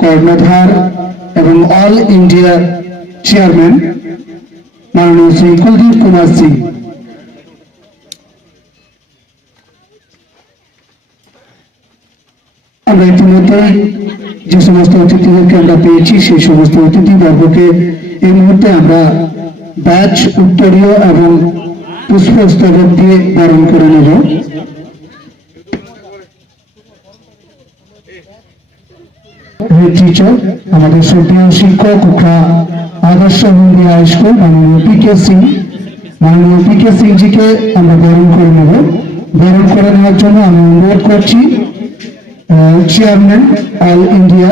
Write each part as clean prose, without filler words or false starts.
কর্ণধার এবং all India chairman মাননীয় শ্রী কুলদীপ কুমার সিং। আমরা ইতিমধ্যে যে সমস্ত অতিথিদেরকে আমরা পেয়েছি সেই সমস্ত অতিথিবর্গকে এই মুহূর্তে আমরা ব্যাচ উত্তরীয় এবং পুষ্পস্তবক দিয়ে বরণ করে নেব। টিচার আমাদের শ্রদ্ধেয় শিক্ষক উখড়া আদর্শ হিন্দি হাই স্কুল মাননীয় পিকে সিং জিকে আমরা বরণ করে নেব। বরণ করে নেওয়ার জন্য আমি অনুরোধ করছি chairman all India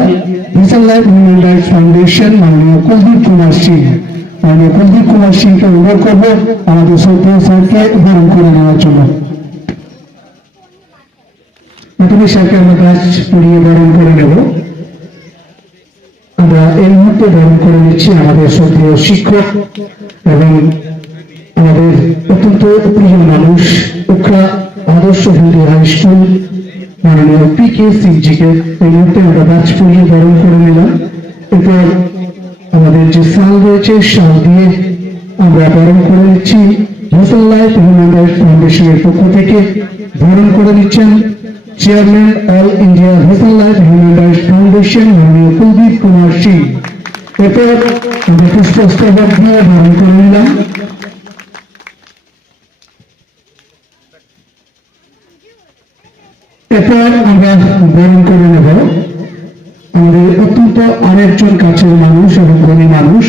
vision life human rights foundation মাননীয় কুলদীপ কুমার সিংকে অনুরোধ করবো আমাদের শ্রদ্ধেয় স্যারকে বরণ করে নেওয়ার জন্য। প্রথমে স্যারকে আমরা গাছ পুড়িয়ে বরণ করে নেব। আমরা এই মুহূর্তে বরণ করে নিচ্ছি আমাদের শ্রদ্ধেয় শিক্ষক এবং আমাদের অত্যন্ত প্রিয় মানুষ উখড়া আদর্শ হিন্দি হাই স্কুল মাননীয় পিকে সিং জিকে এই মুহূর্তে আমরা গাছ পুড়িয়ে বরণ করে নিলাম। এরপর আমাদের যে শাল রয়েছে শাল দিয়ে আমরা বরণ করে নিচ্ছি। ভিশন লাইফ হিউম্যান রাইটস ফাউন্ডেশনের পক্ষ থেকে বরণ করে নিচ্ছেন chairman all India vision life human rights foundation মাননীয় কুলদীপ কুমার সিং। এরপর আমরা পুষ্পস্তবক দিয়ে বরণ করে নিলাম। এরপর আমরা বরণ করে নেব আমাদের অত্যন্ত আরেকজন কাছের মানুষ এবং ধনী মানুষ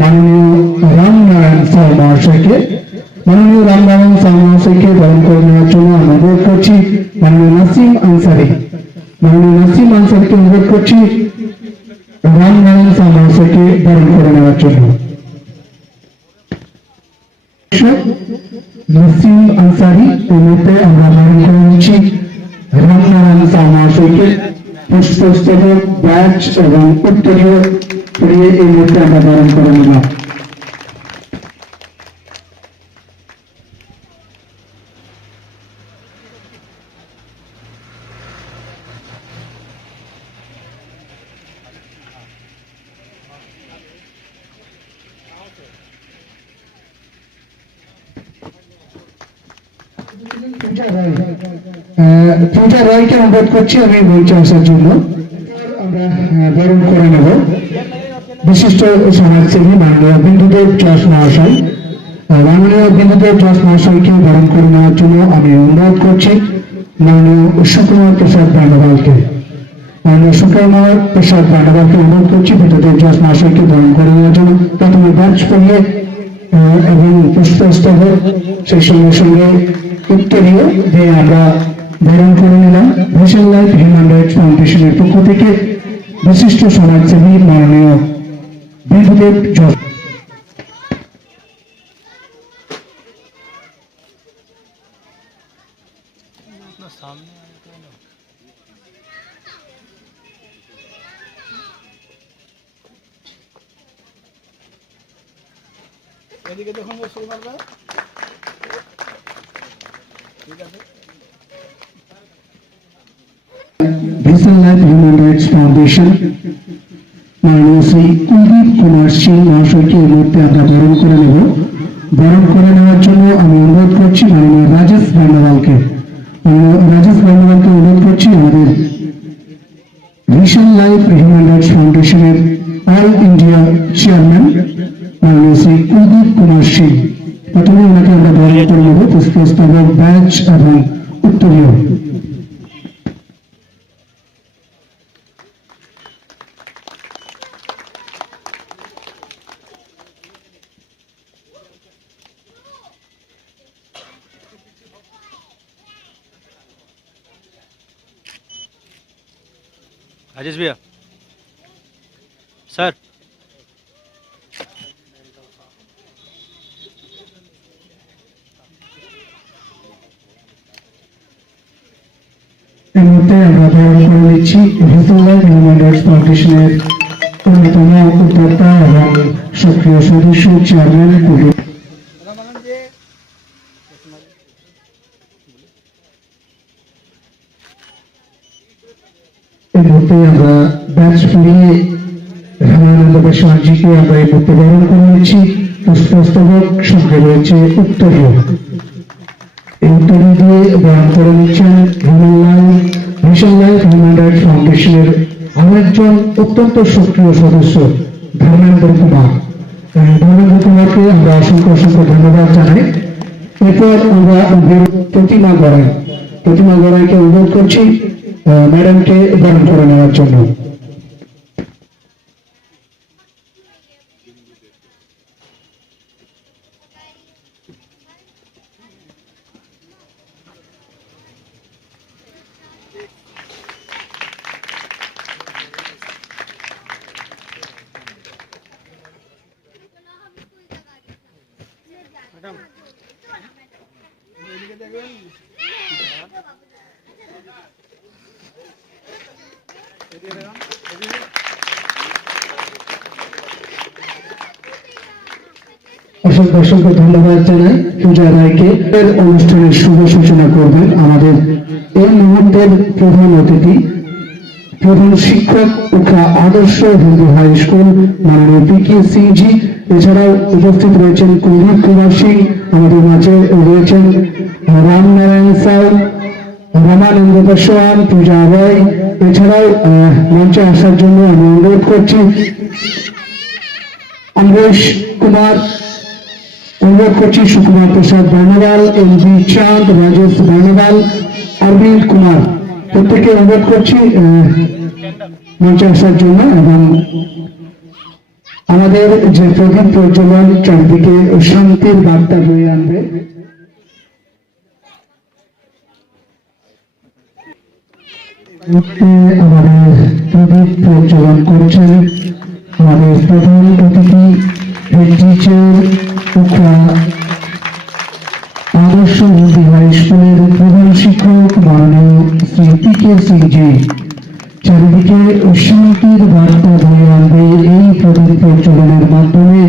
মাননীয় রামনারায়ণ সাউ মহাশয়কে। মাননীয় রামনারায়ণ সাউ মহাশয়কে বরণ করে নেওয়ার জন্য অনুরোধ করছি মাননীয় নাসিম আনসারিকে অনুরোধ করছি রামনারায়ণ সাউ মহাশয়কে বরণ করে নেওয়ার জন্য। নাসিম আনসারি এই মুহূর্তে আমরা বরণ করে নিচ্ছি রামনারায়ণ সাউ মহাশয়কে। পুষ্পস্তবক ব্যাচ এবং উত্তরীয় পরিয়ে এই মুহূর্তে আমরা বরণ করে নিলাম। পূজা রায়কে অনুরোধ করছি আমি মঞ্চে আসার জন্য। আমরা বরণ করে নেব বিশিষ্ট সমাজসেবী মাননীয় বিন্দুদেব যশ মহাশয়। মাননীয় বিন্দুদেব যশ মহাশয়কে বরণ করে নেওয়ার জন্য আমি অনুরোধ করছি মাননীয় সুকুমার প্রসাদ বান্ডালকে। মাননীয় সুকুমার প্রসাদ বান্ডালকে অনুরোধ করছি বিন্দুদেব যশ মহাশয়কে বরণ করে নেওয়ার জন্য। প্রথমে ব্যাচ পড়িয়ে এবং পুষ্পস্তবক সেই সঙ্গে সঙ্গে উত্তরীয় দিয়ে আমরা বরণ করে নিলাম। ভিশন লাইফ হিউম্যান রাইটস ফাউন্ডেশনের পক্ষ থেকে বিশিষ্ট সমাজসেবী মাননীয় বিন্দুদেব যশ। এদিকে দেখুন সুকুমার দা, ঠিক আছে। Vision life human rights foundation মাননীয় শ্রী কুলদীপ কুমার সিং মহাশয়কে এই মুহূর্তে আমরা বরণ করে নেব। বরণ করে নেওয়ার জন্য আমি অনুরোধ করছি মাননীয় রাজেশ বান্ডালকে। রাজেশ বান্ডালকে অনুরোধ করছি আমাদের ভিশন লাইফ হিউম্যান রাইটস ফাউন্ডেশনের অল ইন্ডিয়া চেয়ারম্যান মাননীয় শ্রী কুলদীপ কুমার সিং। প্রথমে ওনাকে আমরা বরণ করে নেব পুষ্পস্তবক, ব্যাচ এবং উত্তরীয়। राजेश भैया सर এই মুহূর্তে আমরা বরণ করে নিচ্ছি ভিশন লাইফ হিউম্যান রাইটস ফাউন্ডেশনের অন্যতম উদ্যোক্তা এবং সক্রিয় সদস্য চেয়ারম্যান কুলদীপ। এই মুহূর্তে আমরা ব্যাচ ফুরিয়ে রামানন্দ বসুমাজিকে আমরা এই মুহূর্তে বরণ করে নিচ্ছি। পুষ্পস্তবক সঙ্গে রয়েছে উত্তরীয়। এই উত্তরীয় দিয়ে বরণ করে নিচ্ছেন ভিশন লাইফ হিউম্যান রাইটস ফাউন্ডেশনের আরো একজন অত্যন্ত সক্রিয় সদস্য ধর্মেন্দ্র কুমার। ধর্মেন্দ্র কুমারকে আমরা অসংখ্য অসংখ্য ধন্যবাদ জানাই। এরপর আমরা প্রতিমা গড়াইকে অনুরোধ করছি ম্যাডামকে বরণ করে নেওয়ার জন্য। এদিকে দেখবেন, এদিকে দেখুন, এদিকে অসংখ্য অসংখ্য ধন্যবাদ জানাই পূজা রায়কে। এর অনুষ্ঠানের শুভ সূচনা করবেন আমাদের এই মুহূর্তের প্রধান অতিথি, প্রধান শিক্ষক উখা আদর্শ হিন্দু হাই স্কুল মাননীয় পি.কে. সিংজি। এছাড়াও উপস্থিত রয়েছেন কুলদীপ কুমার সিং, আমাদের মাঝে রয়েছেন রামনারায়ণ সাউ, রামানন্দ বসওয়ান, পূজা রায়। এছাড়াও মঞ্চে আসার জন্য আমি অনুরোধ করছি অমরেশ কুমার, অনুরোধ করছি সুকুমার প্রসাদ বার্নওয়াল, এল.বি. চাঁদ, রাজেশ বার্নওয়াল, অরবিন্দ কুমার। প্রত্যেকে অনুরোধ করছি মঞ্চে আসার জন্য এবং আমাদের যে প্রদীপ প্রজ্বলন চারদিকে শান্তির বার্তা বয়ে আনবে। আমাদের প্রদীপ প্রজ্বলন করছেন আমাদের প্রধান অতিথি হেড টিচার উখা আদর্শ হিন্দু হাই স্কুলের প্রধান শিক্ষক মাননীয় শ্রী পি.কে. সিংজি। চারিদিকে শান্তির বার্তা বয়ে আনবে এই প্রদীপ প্রজ্বলনের মাধ্যমে।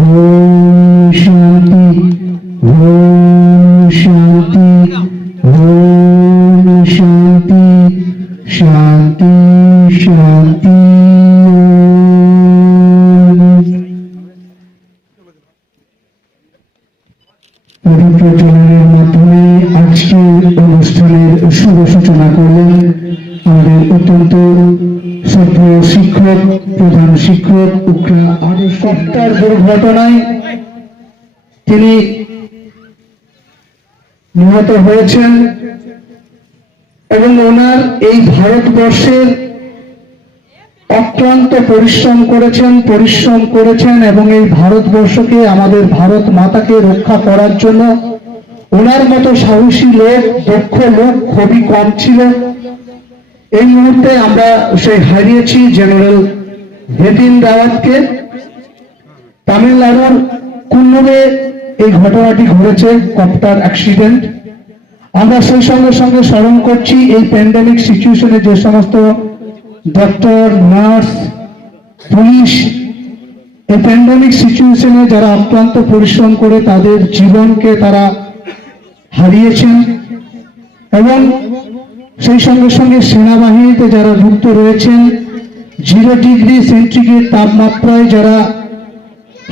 ওম শান্তি, ওম শান্তি, ওম শান্তি, শান্তি শান্তি। প্রদীপ প্রজ্বলনের মাধ্যমে আজকের অনুষ্ঠানের শুভ সূচনা করলেন আমাদের অত্যন্ত শ্রদ্ধেয় শিক্ষক, প্রধান শিক্ষক, উকরা আদর্শ কপ্টার দুর্ঘটনায় তিনি নিহত হয়েছেন এবং ওনার এই ভারতবর্ষের অক্লান্ত পরিশ্রম করেছেন এবং এই ভারতবর্ষকে, আমাদের ভারত মাতাকে রক্ষা করার জন্য ওনার মতো সাহসী লোক, দক্ষ লোক খুবই কম ছিল। এই মুহূর্তে আমরা হারিয়েছি জেনারেল বিপিন রাওয়াতকে। তামিলনাড়ুর কুন্নুরে এই ঘটনাটি ঘটেছে, কপ্টার অ্যাক্সিডেন্ট। আমরা সেই সঙ্গে সঙ্গে স্মরণ করছি এই প্যান্ডেমিক সিচুয়েশনে যে সমস্ত ডক্টর, নার্স, পুলিশ এই প্যান্ডেমিক সিচুয়েশনে যারা অক্লান্ত পরিশ্রম করে তাদের জীবনকে তারা হারিয়েছেন, এবং সেই সঙ্গে সঙ্গে সেনাবাহিনীতে যারা যুক্ত রয়েছেন, 0 ডিগ্রি সেন্টিগ্রেড তাপমাত্রায় যারা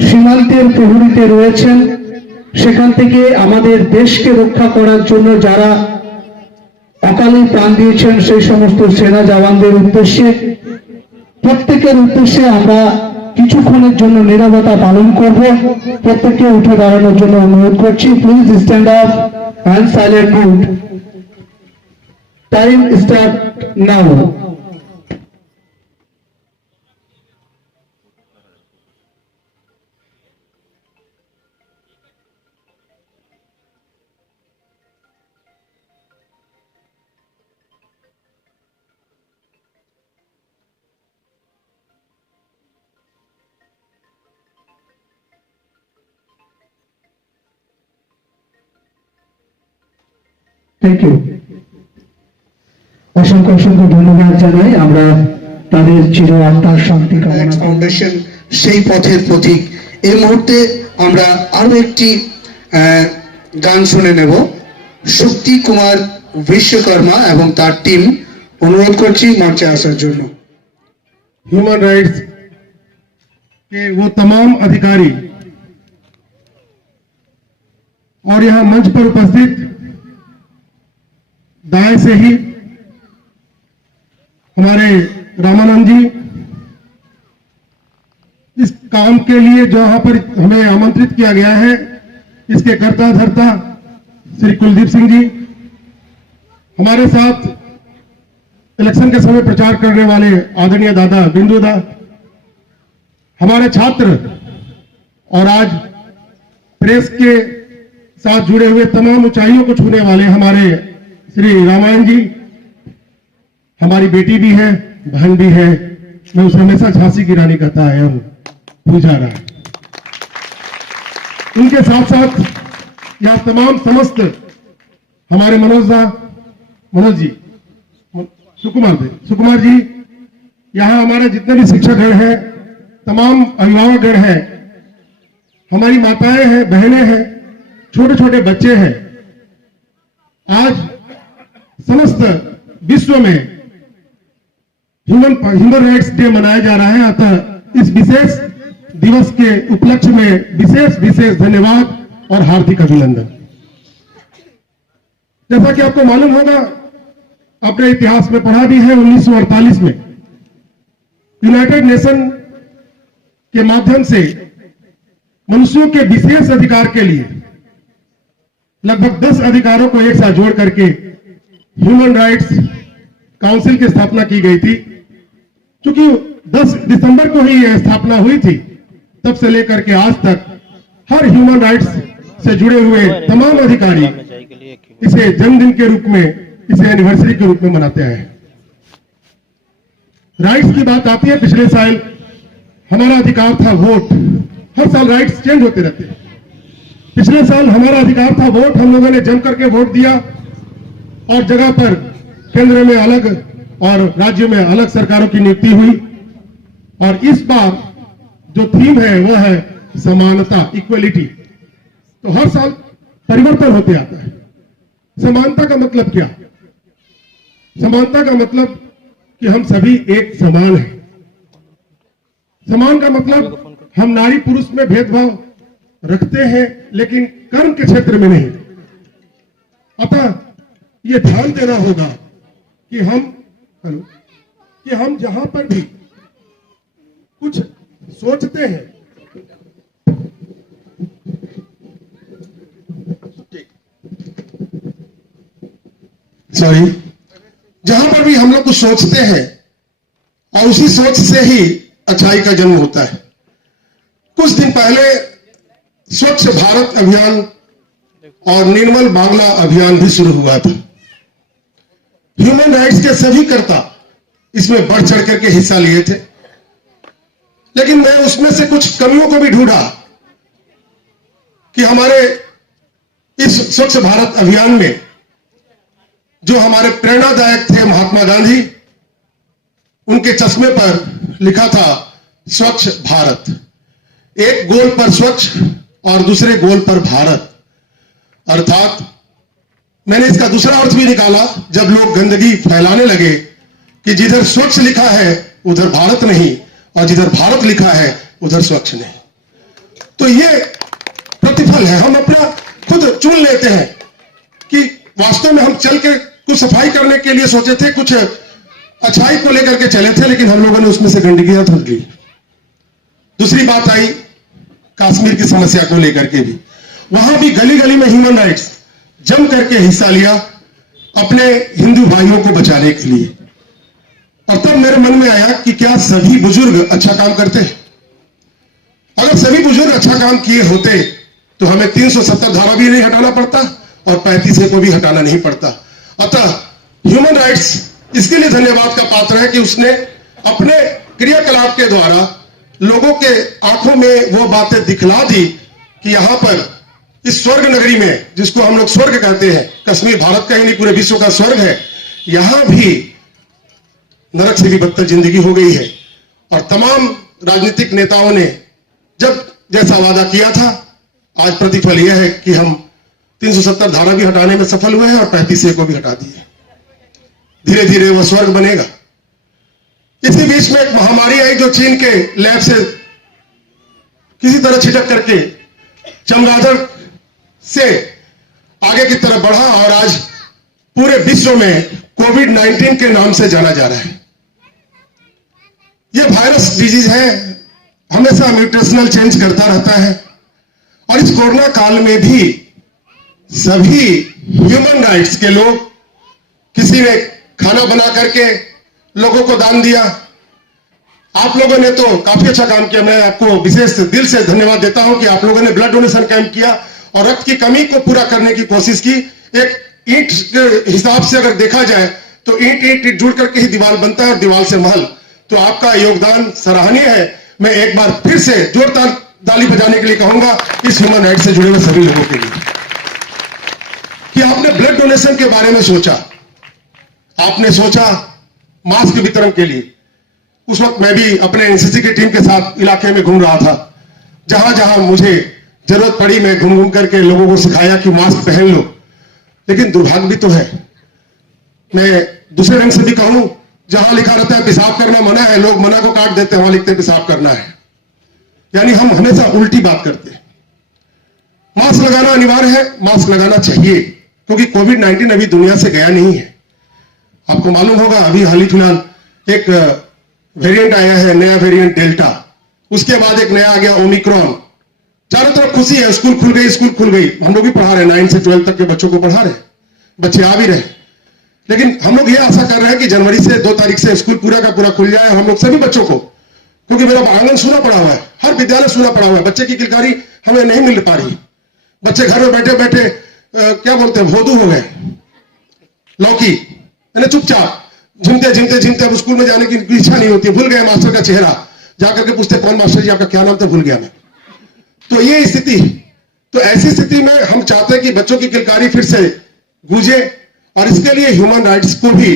সীমান্তের প্রহরীতে রয়েছেন, সেখান থেকে আমাদের দেশকে রক্ষা করার জন্য যারা অকালে প্রাণ দিয়েছেন, সেই সমস্ত সেনা জওয়ানদের উদ্দেশ্যে, প্রত্যেকের উদ্দেশ্যে আমরা কিছুক্ষণের জন্য নীরবতা পালন করব। প্রত্যেককে উঠে দাঁড়ানোর জন্য অনুরোধ করছি। Please stand up and silent mood. Time start now. Thank you. অসংখ্য অসংখ্য ধন্যবাদ জানাই আমরা তাদের চির আত্মার শান্তি কামনা। ফাউন্ডেশন সেই পথের প্রতীক। এই মুহূর্তে আমরা আরো একটি গান শুনে নেব। শক্তি কুমার বিশ্বকর্মা এবং তার টিম, অনুরোধ করছি মঞ্চে আসার জন্য। ह्यूमन राइट्स के वो तमाम अधिकारी और यहाँ मंच पर उपस्थित दाएं से ही हमारे रामानंद जी, इस काम के लिए जहां पर हमें आमंत्रित किया गया है, इसके कर्ता धर्ता श्री कुलदीप सिंह जी, हमारे साथ इलेक्शन के समय प्रचार करने वाले आदरणीय दादा बिंदु दा, हमारे छात्र और आज प्रेस के साथ जुड़े हुए तमाम ऊंचाइयों को छूने वाले हमारे श्री रामायण जी, हमारी बेटी भी है, बहन भी है। मैं उसे हमेशा झांसी की रानी कहता आया हूं, पूजा राय। उनके साथ साथ यह तमाम समस्त हमारे मनोज जी, सुकुमार जी, यहाँ हमारे जितने भी शिक्षकगण हैं, तमाम अभिभावकगण हैं, हमारी माताएं हैं, बहनें हैं, छोटे छोटे बच्चे हैं। आज समस्त विश्व में ह्यूमन राइट्स डे मनाया जा रहा है। अतः इस विशेष दिवस के उपलक्ष्य में विशेष धन्यवाद और हार्दिक अभिनंदन। जैसा कि आपको मालूम होगा, अपने इतिहास में पढ़ा भी है, 1948 में यूनाइटेड नेशन के माध्यम से मनुष्यों के विशेष अधिकार के लिए लगभग 10 अधिकारों को एक साथ जोड़ करके ह्यूमन राइट्स काउंसिल की स्थापना की गई थी। क्योंकि 10 दिसंबर को ही यह स्थापना हुई थी, तब से लेकर के आज तक हर ह्यूमन राइट्स से जुड़े हुए तमाम अधिकारी इसे जन्मदिन के रूप में, इसे एनिवर्सरी के रूप में मनाते हैं। राइट्स की बात आती है, पिछले साल हमारा अधिकार था वोट। हर साल राइट्स चेंज होते रहते हैं। पिछले साल हमारा अधिकार था वोट, हम लोगों ने जम करके वोट दिया और जगह पर केंद्र में अलग और राज्य में अलग सरकारों की नियुक्ति हुई। और इस बार जो थीम है वो है समानता, इक्वलिटी। तो हर साल परिवर्तन होते आता है। समानता का मतलब क्या? समानता का मतलब कि हम सभी एक समान हैं। समान का मतलब हम नारी पुरुष में भेदभाव रखते हैं, लेकिन कर्म के क्षेत्र में नहीं। अतः ये ध्यान देना होगा कि हम जहां पर भी कुछ सोचते हैं, सॉरी, जहां पर भी हम लोग कुछ सोचते हैं और उसी सोच से ही अच्छाई का जन्म होता है। कुछ दिन पहले स्वच्छ भारत अभियान और निर्मल बांग्ला अभियान भी शुरू हुआ था। ह्यूमन राइट्स के सभी कर्ता इसमें बढ़ चढ़ करके हिस्सा लिए थे, लेकिन मैं उसमें से कुछ कमियों को भी ढूंढा कि हमारे इस स्वच्छ भारत अभियान में जो हमारे प्रेरणादायक थे महात्मा गांधी, उनके चश्मे पर लिखा था स्वच्छ भारत, एक गोल पर स्वच्छ और दूसरे गोल पर भारत। अर्थात मैंने इसका दूसरा अर्थ भी निकाला, जब लोग गंदगी फैलाने लगे कि जिधर स्वच्छ लिखा है उधर भारत नहीं और जिधर भारत लिखा है उधर स्वच्छ नहीं। तो ये प्रतिफल है, हम अपना खुद चुन लेते हैं कि वास्तव में हम चल के कुछ सफाई करने के लिए सोचे थे, कुछ अच्छाई को लेकर के चले थे, लेकिन हम लोगों ने उसमें से गंदगियां ढूंढ ली। दूसरी बात आई कश्मीर की समस्या को लेकर के भी, वहां भी गली गली में ह्यूमन राइट्स जम करके हिस्सा लिया अपने हिंदू भाइयों को बचाने के लिए। और तब मेरे मन में आया कि क्या सभी बुजुर्ग अच्छा काम करते हैं? अगर सभी बुजुर्ग अच्छा काम किए होते तो हमें 370 धारा भी नहीं हटाना पड़ता और 35A को भी हटाना नहीं पड़ता। अतः ह्यूमन राइट्स इसके लिए धन्यवाद का पात्र है कि उसने अपने क्रियाकलाप के द्वारा लोगों के आंखों में वो बातें दिखला दी कि यहां पर इस स्वर्ग नगरी में, जिसको हम लोग स्वर्ग कहते हैं, कश्मीर भारत का ही नहीं पूरे विश्व का स्वर्ग है, यहां भी नरक से भी बदतर जिंदगी हो गई है। और तमाम राजनीतिक नेताओं ने जब जैसा वादा किया था, आज प्रतिफल यह है कि हम 370 धारा भी हटाने में सफल हुए हैं और 35A को भी हटा दिए। धीरे धीरे वह स्वर्ग बनेगा। इसी बीच में एक महामारी आई जो चीन के लैब से किसी तरह छिटक करके चमगादड़ से आगे की तरफ बढ़ा और आज पूरे विश्व में कोविड-19 के नाम से जाना जा रहा है। यह वायरस डिजीज है, हमेशा म्यूटेशनल चेंज करता रहता है और इस कोरोना काल में भी सभी ह्यूमन राइट्स के लोग, किसी ने खाना बना करके लोगों को दान दिया। आप लोगों ने तो काफी अच्छा काम किया, मैं आपको विशेष दिल से धन्यवाद देता हूं कि आप लोगों ने ब्लड डोनेशन कैंप किया और रक्त की कमी को पूरा करने की कोशिश की। एक ईंट के हिसाब से अगर देखा जाए तो ईंट ईंट जुड़ करके ही दीवार बनता है और दीवार से महल। तो आपका योगदान सराहनीय है। मैं एक बार फिर से जोरदार ताली बजाने के लिए कहूंगा इस ह्यूमन राइट से जुड़े हुए सभी लोगों के लिए कि आपने ब्लड डोनेशन के बारे में सोचा, आपने सोचा मास्क वितरण के लिए। उस वक्त मैं भी अपने एनसीसी की टीम के साथ इलाके में घूम रहा था, जहां जहां मुझे जरूरत पड़ी मैं घूम घूम करके लोगों को सिखाया कि मास्क पहन लो। लेकिन दुर्भाग्य भी तो है, मैं दूसरे रंग से भी कहूं, जहां लिखा रहता है पेशाब करना मना है, लोग मना को काट देते हैं, वहां लिखते हैं पेशाब करना है। यानी हम हमेशा उल्टी बात करते हैं। मास्क लगाना अनिवार्य है, मास्क लगाना चाहिए, क्योंकि कोविड-19 अभी दुनिया से गया नहीं है। आपको मालूम होगा अभी हाल ही फिलहाल एक वेरिएंट आया है, नया वेरिएंट डेल्टा, उसके बाद एक नया आ गया ओमिक्रॉन। चारों तरफ खुशी है, स्कूल खुल गई, स्कूल खुल गई। हम लोग भी पढ़ा रहे, 9 से 12 तक के बच्चों को पढ़ा रहे, बच्चे आ भी रहे। लेकिन हम लोग ये आशा कर रहे हैं कि जनवरी से 2 तारीख से स्कूल पूरा का पूरा खुल जाए। हम लोग सभी बच्चों को, क्योंकि मेरा आंगन सूना पड़ा हुआ है, हर विद्यालय सूना पड़ा हुआ है, बच्चे की किलकारी हमें नहीं मिल पा रही। बच्चे घर में बैठे बैठे क्या बोलते हैं, भोदू हो गए, लौकी, यानी चुपचाप झिमते झिमते झिमते अब स्कूल में जाने की इच्छा नहीं होती, भूल गए मास्टर का चेहरा, जाकर के पूछते कौन मास्टर जी आपका क्या नाम था, भूल गया मैं। तो ये स्थिति, तो ऐसी स्थिति में हम चाहते हैं कि बच्चों की किलकारी फिर से गूंजे और इसके लिए ह्यूमन राइट्स को भी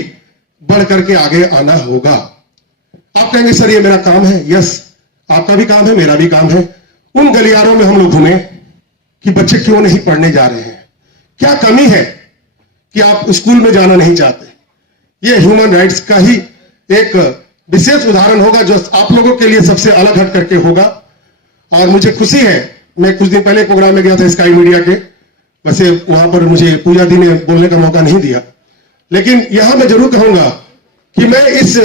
बढ़ करके आगे आना होगा। आप कहेंगे सर ये मेरा काम है, यस आपका भी काम है, मेरा भी काम है। उन गलियारों में हम लोग घूमे कि बच्चे क्यों नहीं पढ़ने जा रहे हैं, क्या कमी है कि आप स्कूल में जाना नहीं चाहते। यह ह्यूमन राइट्स का ही एक विशेष उदाहरण होगा जो आप लोगों के लिए सबसे अलग हट करके होगा। और मुझे खुशी है, मैं कुछ दिन पहले प्रोग्राम में गया था स्काई मीडिया के, वैसे वहां पर मुझे पूजा दी ने बोलने का मौका नहीं दिया, लेकिन यहां मैं जरूर कहूंगा कि मैं इस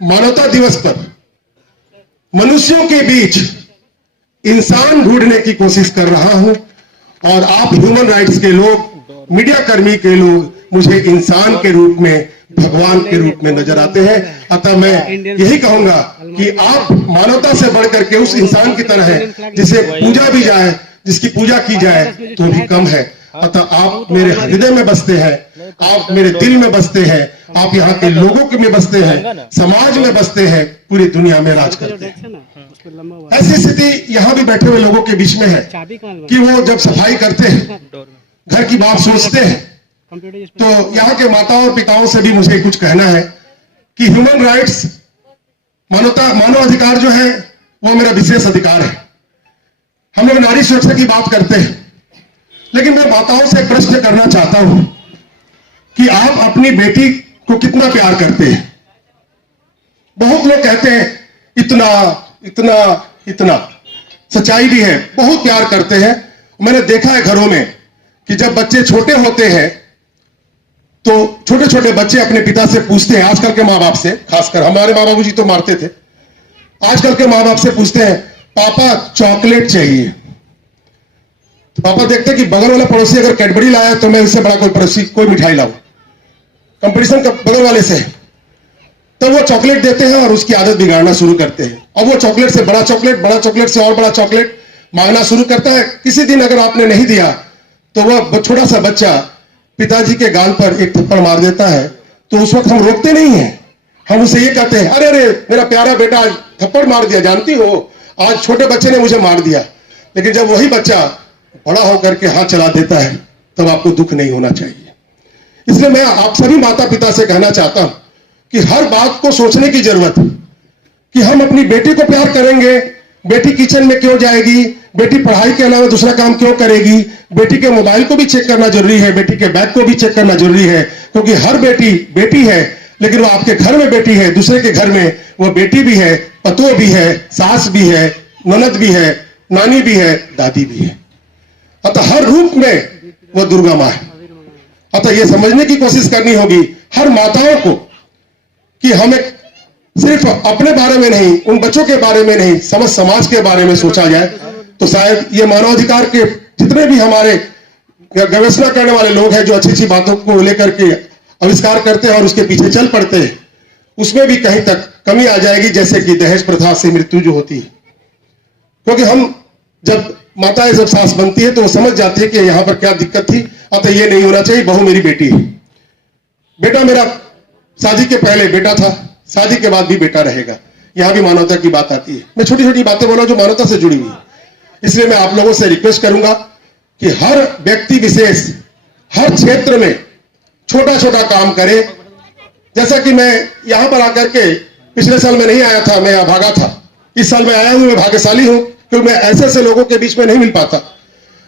मानवता दिवस पर मनुष्यों के बीच इंसान ढूंढने की कोशिश कर रहा हूं, और आप ह्यूमन राइट्स के लोग, मीडिया कर्मी के लोग मुझे इंसान के रूप में, भगवान के रूप में नजर आते हैं। अतः मैं यही कहूंगा कि आप मानवता से बढ़कर के उस इंसान की तरह हैं जिसे पूजा भी जाए, जिसकी पूजा की जाए तो भी कम है। अतः आप मेरे हृदय में बसते हैं, आप मेरे दिल में बसते हैं, आप यहाँ के लोगों के में बसते हैं, समाज में बसते हैं, पूरी दुनिया में राज करते हैं। ऐसी स्थिति यहाँ भी बैठे हुए लोगों के बीच में है कि वो जब सफाई करते हैं, घर की बात सोचते हैं, तो यहाँ के माताओं और पिताओं से भी मुझे कुछ कहना है कि ह्यूमन राइट्स, मानव अधिकार जो है वो मेरा विशेष अधिकार है। हम लोग नारी सुरक्षा की बात करते हैं, लेकिन मैं माताओं से प्रश्न करना चाहता हूं कि आप अपनी बेटी को कितना प्यार करते हैं। बहुत लोग कहते हैं इतना इतना इतना, सच्चाई भी है, बहुत प्यार करते हैं। मैंने देखा है घरों में कि जब बच्चे छोटे होते हैं तो छोटे छोटे बच्चे अपने पिता से पूछते हैं, आजकल के माँ बाप से, खासकर हमारे माँ बाबू जी तो मारते थे, आजकल के माँ बाप से पूछते हैं, पापा चॉकलेट चाहिए। तो पापा देखते हैं कि बगल वाला पड़ोसी अगर कैडबरी लाया तो मैं इससे बड़ा कोई पड़ोसी कोई मिठाई लाऊं, कंपटीशन बगल वाले से, तब वो चॉकलेट देते हैं और उसकी आदत बिगाड़ना शुरू करते हैं। और वो चॉकलेट से बड़ा चॉकलेट, बड़ा चॉकलेट से और बड़ा चॉकलेट मांगना शुरू करता है। किसी दिन अगर आपने नहीं दिया तो वह छोटा सा बच्चा पिताजी के गाल पर एक थप्पड़ मार देता है, तो उस वक्त हम रोकते नहीं हैं, हम उसे ये कहते हैं, अरे अरे मेरा प्यारा बेटा आज थप्पड़ मार दिया, जानती हो आज छोटे बच्चे ने मुझे मार दिया। लेकिन जब वही बच्चा बड़ा होकर के हाथ चला देता है तब आपको दुख नहीं होना चाहिए। इसलिए मैं आप सभी माता पिता से कहना चाहता हूं कि हर बात को सोचने की जरूरत है कि हम अपनी बेटी को प्यार करेंगे, बेटी किचन में क्यों जाएगी, बेटी पढ़ाई के अलावा दूसरा काम क्यों करेगी, बेटी के मोबाइल को भी चेक करना जरूरी है, बेटी के बैग को भी चेक करना जरूरी है, क्योंकि हर बेटी बेटी है, लेकिन वो आपके घर में बेटी है, दूसरे के घर में वो बेटी भी है, पतोह भी है, सास भी है, ननद भी है, नानी भी है, दादी भी है। अतः हर रूप में वो दुर्गा माँ है। अतः ये समझने की कोशिश करनी होगी हर माताओं को कि हमें सिर्फ अपने बारे में नहीं, उन बच्चों के बारे में नहीं, समस्त समाज के बारे में सोचा जाए, तो शायद ये मानवाधिकार के जितने भी हमारे गवेषणा करने वाले लोग हैं जो अच्छी अच्छी बातों को लेकर के आविष्कार करते हैं और उसके पीछे चल पड़ते हैं, उसमें भी कहीं तक कमी आ जाएगी, जैसे कि दहेज प्रथा से मृत्यु जो होती है। क्योंकि हम जब माताएं जब सास बनती है तो वो समझ जाती है कि यहां पर क्या दिक्कत थी, अतः ये नहीं होना चाहिए, बहू मेरी बेटी है। बेटा मेरा शादी के पहले बेटा था, शादी के बाद भी बेटा रहेगा। यहां भी मानवता की बात आती है। मैं छोटी छोटी बातें बोला जो मानवता से जुड़ी हुई है। इसलिए मैं आप लोगों से रिक्वेस्ट करूंगा कि हर व्यक्ति विशेष हर क्षेत्र में छोटा छोटा काम करे। जैसा कि मैं यहां पर आकर के पिछले साल में नहीं आया था, मैं अभागा था, इस साल मैं आया हूं, मैं भाग्यशाली हूं क्योंकि मैं ऐसे ऐसे लोगों के बीच में नहीं मिल पाता।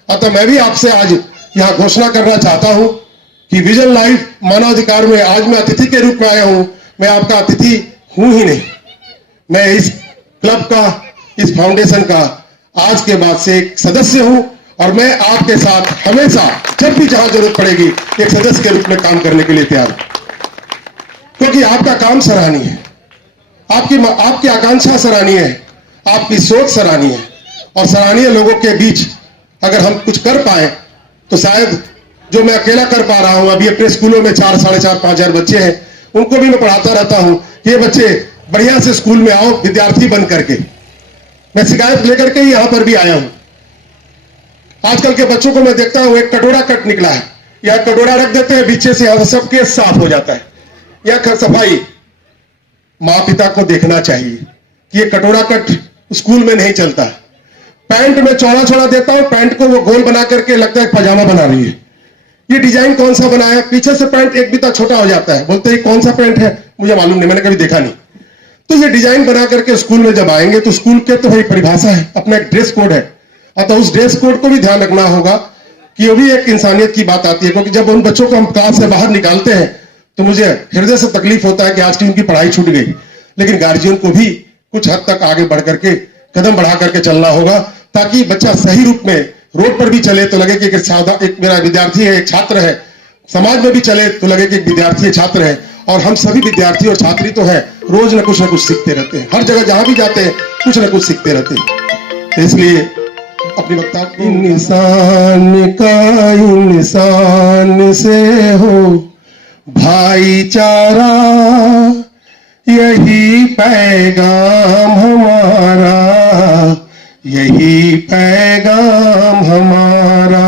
अतः मैं भी आपसे आज यहां घोषणा करना चाहता हूं कि विजन लाइफ मानवाधिकार में आज मैं अतिथि के रूप में आया हूं। मैं आपका अतिथि हूं ही नहीं, मैं इस क्लब का, इस फाउंडेशन का आज के बाद से एक सदस्य हूं और मैं आपके साथ हमेशा जब भी जहां जरूरत पड़ेगी एक सदस्य के रूप में काम करने के लिए तैयार हूं, क्योंकि आपका काम सराहनीय है, आपकी आकांक्षा सराहनीय है, आपकी सोच सराहनीय है। और सराहनीय लोगों के बीच अगर हम कुछ कर पाए तो शायद जो मैं अकेला कर पा रहा हूं, अभी अपने स्कूलों में 4, 4,500, 5,000 बच्चे हैं, उनको भी मैं पढ़ाता रहता हूं कि ये बच्चे बढ़िया से स्कूल में आओ विद्यार्थी बन करके। मैं शिकायत लेकर के ही यहां पर भी आया हूं। आजकल के बच्चों को मैं देखता हूं, एक कटोरा कट निकला है, यह कटोरा रख देते हैं पीछे से, यहां से सब केस साफ हो जाता है। यह सफाई माँ पिता को देखना चाहिए कि ये कटोरा कट स्कूल में नहीं चलता। पैंट में चौड़ा चौड़ा देता हूं, पैंट को वो गोल बना करके लगता है पजामा बना रही है। ये डिजाइन कौन सा बनाया, पीछे से पैंट एक बिता छोटा हो जाता है, बोलते हैं कौन सा पैंट है, मुझे मालूम नहीं, मैंने कभी देखा नहीं। तो ये डिजाइन बना करके स्कूल में जब आएंगे तो स्कूल के तो भाई परिभाषा है, अपना एक ड्रेस कोड है। अतः उस ड्रेस कोड को भी ध्यान रखना होगा कि वो भी एक इंसानियत की बात आती है। क्योंकि जब उन बच्चों को हम क्लास से बाहर निकालते हैं तो मुझे हृदय से तकलीफ होता है कि आज की उनकी पढ़ाई छूट गई। लेकिन गार्जियन को भी कुछ हद तक आगे बढ़ करके कदम बढ़ा करके चलना होगा, ताकि बच्चा सही रूप में रोड पर भी चले तो लगे कि एक मेरा विद्यार्थी है, एक छात्र है, समाज में भी चले तो लगे कि एक विद्यार्थी छात्र है, और हम सभी विद्यार्थी और छात्री तो है, रोज न कुछ सीखते रहते हैं, हर जगह जहां भी जाते हैं कुछ न कुछ सीखते रहते हैं। तो इसलिए अपनी वक्ता इंसान का इंसान से हो भाईचारा, यही पैगाम हमारा, यही पैगाम हमारा।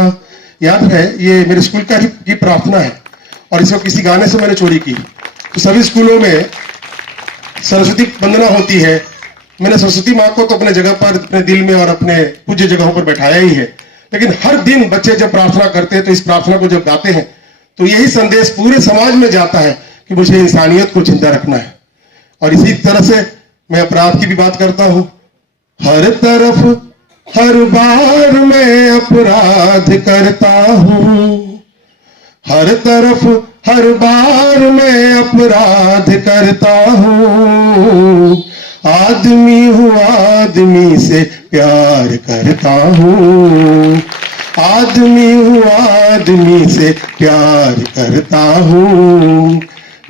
याद है, ये मेरे स्कूल का ही प्रार्थना है, और इसको किसी गाने से मैंने चोरी की। तो सभी स्कूलों में सरस्वती वंदना होती है, मैंने सरस्वती माँ को तो अपने जगह पर, अपने दिल में और अपने पूज्य जगहों पर बैठाया ही है, लेकिन हर दिन बच्चे जब प्रार्थना करते हैं तो इस प्रार्थना को जब गाते हैं तो यही संदेश पूरे समाज में जाता है कि मुझे इंसानियत को जिंदा रखना है। और इसी तरह से मैं अपराध की भी बात करता हूं। हर तरफ हर बार मैं अपराध करता हूं, हर तरफ हर बार मैं अपराध करता हूं, आदमी हूं आदमी से प्यार करता हूं, आदमी हूं आदमी से प्यार करता हूं।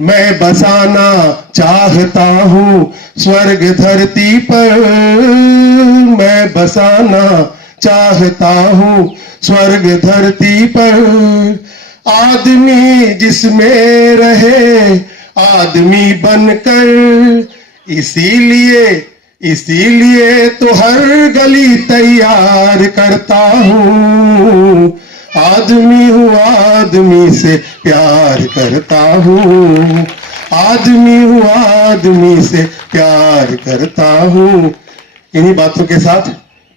मैं बसाना चाहता हूं स्वर्ग धरती पर, मैं बसाना चाहता हूं स्वर्ग धरती पर, आदमी जिसमें रहे आदमी बनकर, इसीलिए इसीलिए तो हर गली तैयार करता हूं, आदमी हूं आदमी से प्यार करता हूं, आदमी हूं आदमी से प्यार करता हूं। इन्हीं बातों के साथ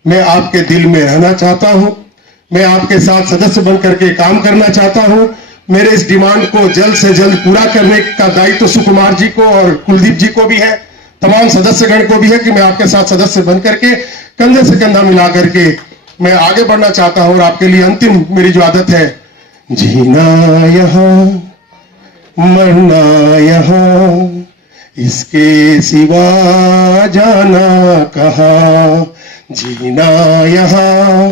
मैं आपके दिल में रहना चाहता हूं, मैं आपके साथ सदस्य बनकर के काम करना चाहता हूं। मेरे इस डिमांड को जल्द से जल्द पूरा करने का दायित्व सुकुमार जी को और कुलदीप जी को भी है, तमाम सदस्यगण को भी है कि मैं आपके साथ सदस्य बनकर के कंधे से कंधा मिला करके मैं आगे बढ़ना चाहता हूं। और आपके लिए अंतिम मेरी जो आदत है, जीना यहाँ मरना यहाँ, इसके सिवा जाना कहाँ, जीना यहाँ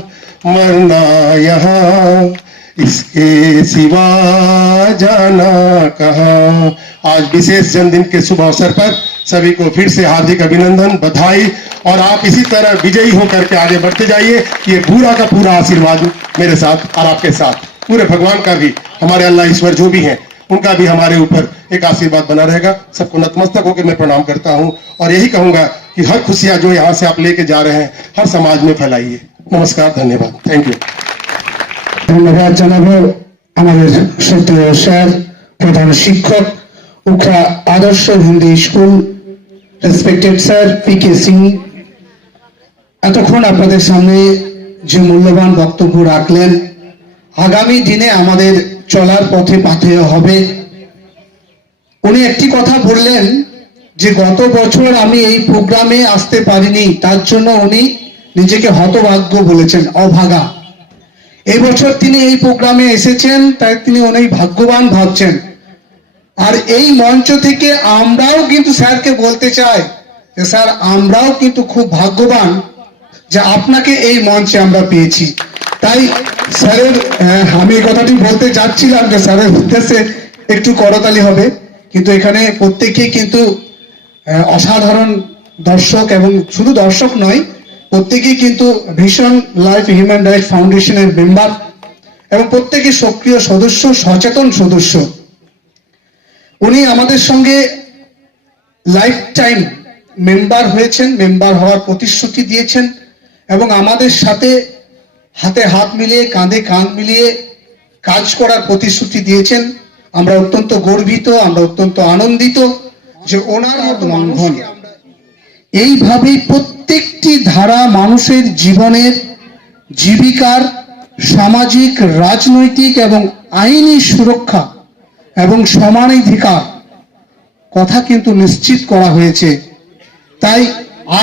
मरना यहाँ, इसके सिवा जाना कहाँ। आज विशेष जन्मदिन के शुभ अवसर पर सभी को फिर से हार्दिक अभिनंदन, बधाई, और आप इसी तरह विजयी होकर के आगे बढ़ते जाइए। ये पूरा का पूरा आशीर्वाद मेरे साथ और आपके साथ, पूरे भगवान का भी, हमारे अल्लाह ईश्वर जो भी हैं उनका भी हमारे ऊपर एक आशीर्वाद बना रहेगा। सबको नतमस्तक होकर मैं प्रणाम करता हूं, और यही कहूंगा कि हर खुशियां जो यहाँ से आप लेके जा रहे हैं हर समाज में फैलाइए। नमस्कार, धन्यवाद, थैंक यू। ধন্যবাদ জানাবো আমাদের শ্রদ্ধেয় স্যার, প্রধান শিক্ষক, উখরা আদর্শ Hindi school, respected sir PK. Singh. এতক্ষণ আপনাদের সামনে যে মূল্যবান বক্তব্য রাখলেন, আগামী দিনে আমাদের চলার পথে পাথেয় হবে। উনি একটি কথা বললেন যে গত বছর আমি এই প্রোগ্রামে আসতে পারিনি, তার জন্য উনি নিজেকে হতভাগ্য বলেছেন, অভাগা। এই বছর তিনি এই প্রোগ্রামে এসেছেন, তাই তিনি অনেক ভাগ্যবান ভাবছেন। আর এই মঞ্চ থেকে আমরাও কিন্তু স্যারকে বলতে চাই যে স্যার, আমরাও কিন্তু খুব ভাগ্যবান যে আপনাকে এই মঞ্চে আমরা পেয়েছি। তাই স্যারের, আমি এই কথাটি বলতে যাচ্ছিলাম যে স্যারের উদ্দেশ্যে একটু করতালি হবে, কিন্তু এখানে প্রত্যেকেই কিন্তু অসাধারণ দর্শক, এবং শুধু দর্শক নয়, প্রত্যেকেই কিন্তু ভিশন লাইফ হিউম্যান রাইটস ফাউন্ডেশনের মেম্বার, এবং প্রত্যেকেই সক্রিয় সদস্য, সচেতন সদস্য। উনি আমাদের সঙ্গে লাইফ টাইম মেম্বার হয়েছেন, মেম্বার হওয়ার প্রতিশ্রুতি দিয়েছেন, এবং আমাদের সাথে হাতে হাত মিলিয়ে, কাঁধে কাঁধ মিলিয়ে কাজ করার প্রতিশ্রুতি দিয়েছেন। আমরা অত্যন্ত গর্বিত, আমরা অত্যন্ত আনন্দিত যে ওনার মতো লঙ্ঘন এইভাবেই প্রত্যেকটি ধারা মানুষের জীবনের, জীবিকার, সামাজিক, রাজনৈতিক এবং আইনি সুরক্ষা এবং সমানাধিকার কথা কিন্তু নিশ্চিত করা হয়েছে। তাই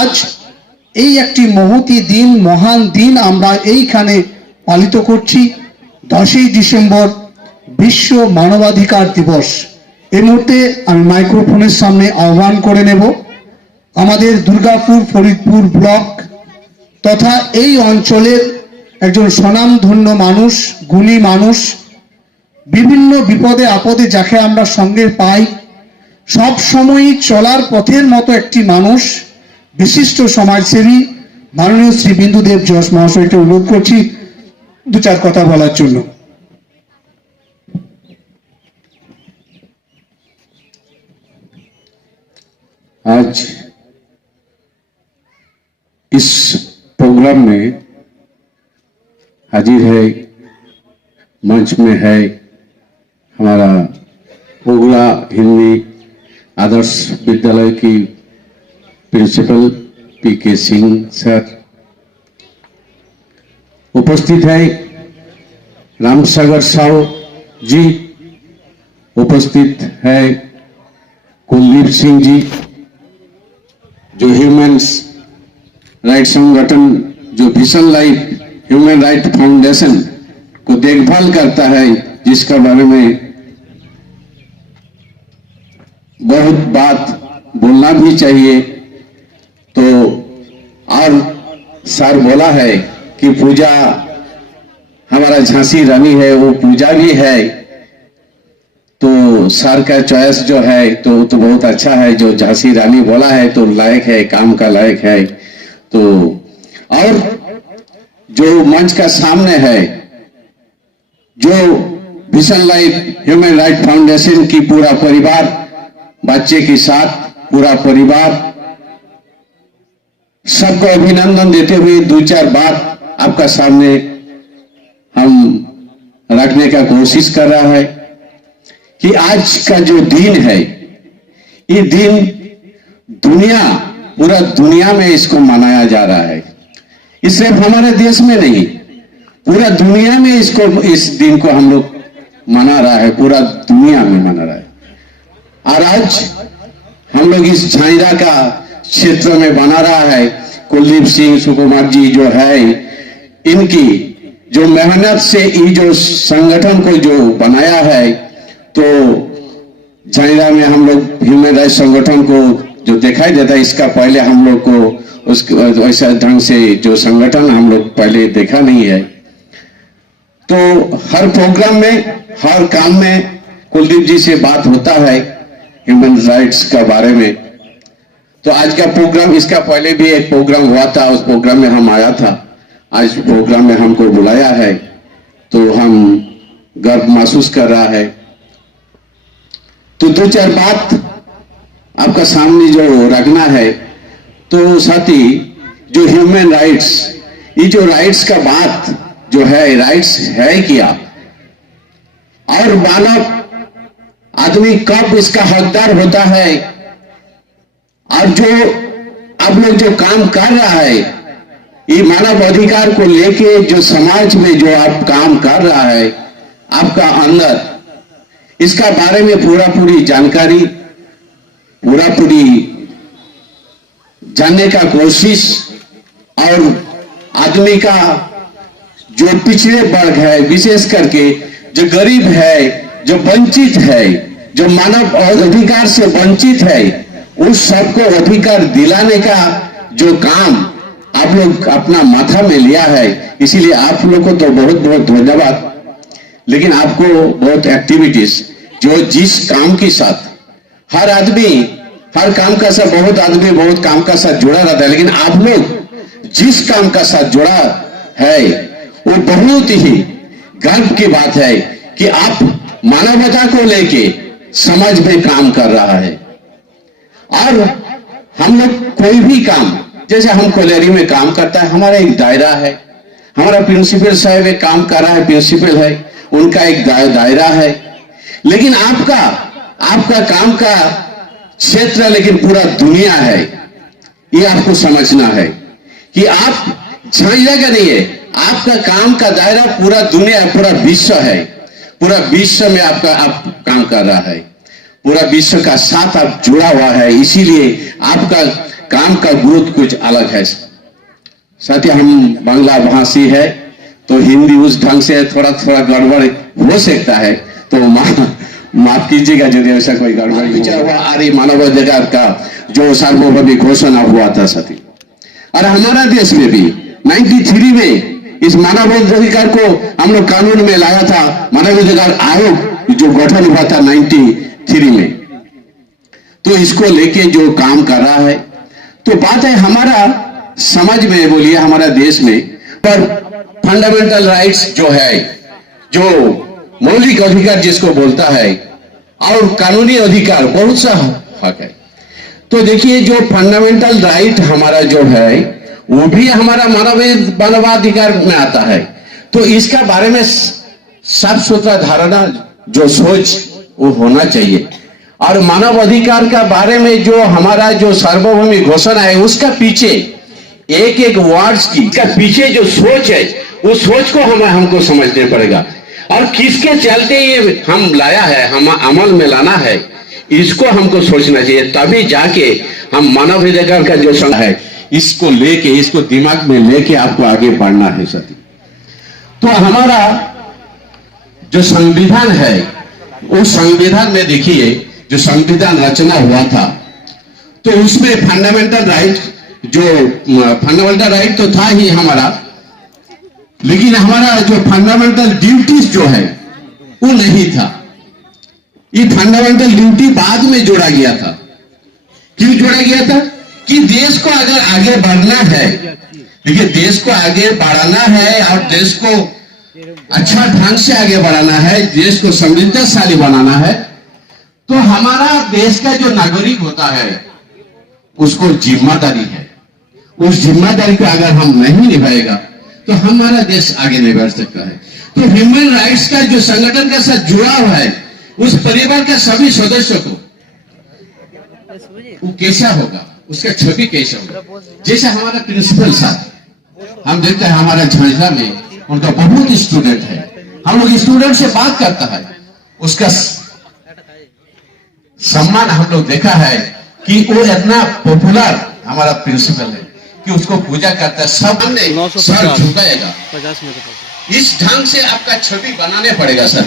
আজ এই একটি মহতি দিন, মহান দিন আমরা এইখানে পালিত করছি। 10ই ডিসেম্বর বিশ্ব মানবাধিকার দিবস। এই মুহূর্তে আমি মাইক্রোফোনের সামনে আহ্বান করে নেব আমাদের দুর্গাপুর ফরিদপুর ব্লক তথা এই অঞ্চলের একজন স্বনামধন্য মানুষ, গুণী মানুষ, বিভিন্ন বিপদে আপদে যাকে আমরা সঙ্গে পাই, সব সময়ই চলার পথের মতো একটি মানুষ, বিশিষ্ট সমাজসেবী মাননীয় শ্রী বিন্দুদেব যশ মহাশয়কে অনুরোধ করছি দু চার কথা বলার জন্য। आज इस प्रोग्राम में हाजिर है, मंच में है हमारा ओगला हिंदी आदर्श विद्यालय की प्रिंसिपल पीके सिंह सर, उपस्थित है रामसागर साहू जी, उपस्थित है कुलदीप सिंह जी जो ह्यूमन राइट संगठन जो vision life human right foundation को देखभाल करता है, जिसका बारे में बहुत बात बोलना भी चाहिए। तो और सर बोला है कि पूजा हमारा झांसी रानी है, वो पूजा भी है, तो सर का चॉइस जो है तो बहुत अच्छा है। जो झांसी रानी बोला है तो लायक है, काम का लायक है। तो और जो मंच का सामने है, जो vision life human right foundation की पूरा परिवार, बच्चे के साथ पूरा परिवार, सबको अभिनंदन देते हुए दो चार बात आपका सामने हम रखने का कोशिश कर रहा है कि आज का जो दिन है, ये दिन पूरा दुनिया में इसको मनाया जा रहा है। ये सिर्फ हमारे देश में नहीं, पूरा दुनिया में इस दिन को हम लोग मना रहा है, पूरा दुनिया में मना रहा है। और आज हम लोग इस झांझरा का क्षेत्र में बना रहा है। कुलदीप सिंह सुकुमार जी जो है, इनकी जो मेहनत से ये जो संगठन को जो बनाया है, तो झांझरा में हम लोग ह्यूमन राइट संगठन को जो दिखाई देता है, इसका पहले हम लोग को उस वैसा ढंग से जो संगठन हम लोग पहले देखा नहीं है। तो हर प्रोग्राम में, हर काम में कुलदीप जी से बात होता है ह्यूमन राइट्स का बारे में। तो आज का प्रोग्राम, इसका पहले भी एक प्रोग्राम हुआ था, उस प्रोग्राम में हम आया था। आज प्रोग्राम में हमको बुलाया है तो हम गर्व महसूस कर रहा है। तो दो चार बात आपका सामने जो रखना है। तो साथी, जो ह्यूमन राइट्स, ये जो राइट्स का बात जो है, राइट्स है क्या, और मानव आदमी कब इसका हकदार होता है, और जो आप लोग जो काम कर रहा है, ये मानव अधिकार को लेके जो समाज में जो आप काम कर रहा है, आपका अंदर इसका बारे में पूरी जानकारी, पूरी जानने का कोशिश, और आदमी का जो पिछड़े वर्ग है, विशेष करके जो गरीब है, जो वंचित है, जो मानव अधिकार से वंचित है, उस सबको अधिकार दिलाने का जो काम आप लोग अपना माथा में लिया है। इसीलिए आप लोग को तो बहुत बहुत धन्यवाद। लेकिन आपको बहुत एक्टिविटीज जो जिस काम के साथ हर आदमी, हर काम का साथ बहुत आदमी बहुत काम का साथ जुड़ा रहता है, लेकिन आप लोग जिस काम का साथ जुड़ा है वो बहुत ही गर्व की बात है कि आप मानवता को लेके समाज में काम कर रहा है। और हम लोग कोई भी काम, जैसे हम कोलेरी में काम करता है, हमारा एक दायरा है, हमारा प्रिंसिपल साहब एक काम कर रहा है, प्रिंसिपल है, उनका एक दायरा है। लेकिन आपका काम का क्षेत्र लेकिन पूरा दुनिया है। ये आपको समझना है कि आप झांझरा का नहीं है, आपका काम का दायरा पूरा दुनिया, पूरा विश्व है। पूरा विश्व में आप काम कर रहा है, पूरा विश्व का साथ आप जुड़ा हुआ है। इसीलिए आपका काम का गुरुत्व कुछ अलग है। साथ ही हम बांग्ला भाषी है, तो हिंदी उस ढंग से थोड़ा गड़बड़ हो सकता है, तो माफ कीजिएगा यदि ऐसा कोई गड़बड़ विचार हुआ। अरे मानवाधिकार का जो सार्वभौमिक घोषणा हुआ था साथी, और हमारा देश में भी 93 में इस मानवाधिकार को हम लोग कानून में लाया था, मानवाधिकार आयोग जो गठन हुआ था 93 में। तो इसको लेके जो काम कर रहा है, तो बात है हमारा समाज में, बोलिए हमारा देश में, पर फंडामेंटल राइट्स जो है, जो मौलिक अधिकार जिसको बोलता है, और कानूनी अधिकार बहुत सा हक है। तो देखिए जो फंडामेंटल राइट हमारा जो है वो भी हमारा मानवाधिकार में आता है। तो इसका बारे में साफ सुथरा धारणा जो सोच वो होना चाहिए। और मानव अधिकार का बारे में जो हमारा जो सार्वभौमिक घोषणा है उसका पीछे एक एक वर्ड्स की का पीछे जो सोच है वो सोच को हमको समझने पड़ेगा, और किसके चलते ये हम लाया है, हम अमल में लाना है, इसको हमको सोचना चाहिए। तभी जाके हम मानव अधिकार का जो संघ है इसको लेके, इसको दिमाग में लेके आपको आगे बढ़ना है साथी। तो हमारा जो संविधान है उस संविधान में देखिए जो संविधान रचना हुआ था तो उसमें फंडामेंटल राइट तो था ही हमारा, लेकिन हमारा जो फंडामेंटल ड्यूटीज जो है वो नहीं था। ये फंडामेंटल ड्यूटी बाद में जोड़ा गया था। क्यों जोड़ा गया था? कि देश को अगर आगे बढ़ना है, देखिए देश को आगे बढ़ाना है और देश को अच्छा ढंग से आगे बढ़ाना है, देश को समृद्धशाली बनाना है, तो हमारा देश का जो नागरिक होता है उसको जिम्मेदारी है। उस जिम्मेदारी को अगर हम नहीं निभाएगा तो हमारा देश आगे नहीं बढ़ सकता है। तो ह्यूमन राइट्स का जो संगठन के साथ जुड़ा हुआ है उस परिवार के सभी सदस्यों को वो कैसा होगा, उसका छवि कैसा होगा। जैसे हमारा प्रिंसिपल साहब, हम देखते हैं हमारा झांझा में उनका बहुत स्टूडेंट है, हम लोग स्टूडेंट से बात करता है, उसका सम्मान हम लोग देखा है कि वो इतना पॉपुलर हमारा प्रिंसिपल है कि उसको पूजा करता है, सब सर झुकाएगा। इस ढंग से आपका छवि बनाने पड़ेगा सर।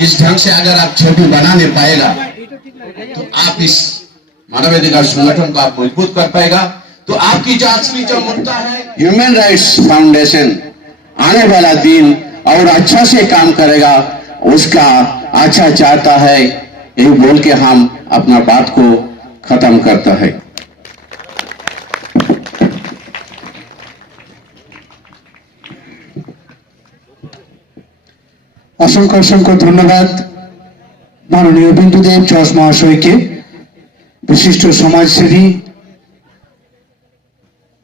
इस ढंग से अगर आप छवि बनाने पाएगा तो आप इस मानवाधिकार संगठन को आप मजबूत कर पाएगा। तो आपकी जो असली जो मुद्दा है, ह्यूमन राइट्स फाउंडेशन आने वाला दिन और अच्छा से काम करेगा, उसका अच्छा चाहता है, यही बोल के हम अपना बात को खत्म करता है। असंख्य असंख्य धन्यवाद माननीय बिंदुदेव जॉस महाशय के, विशिष्ट समाजसेवी।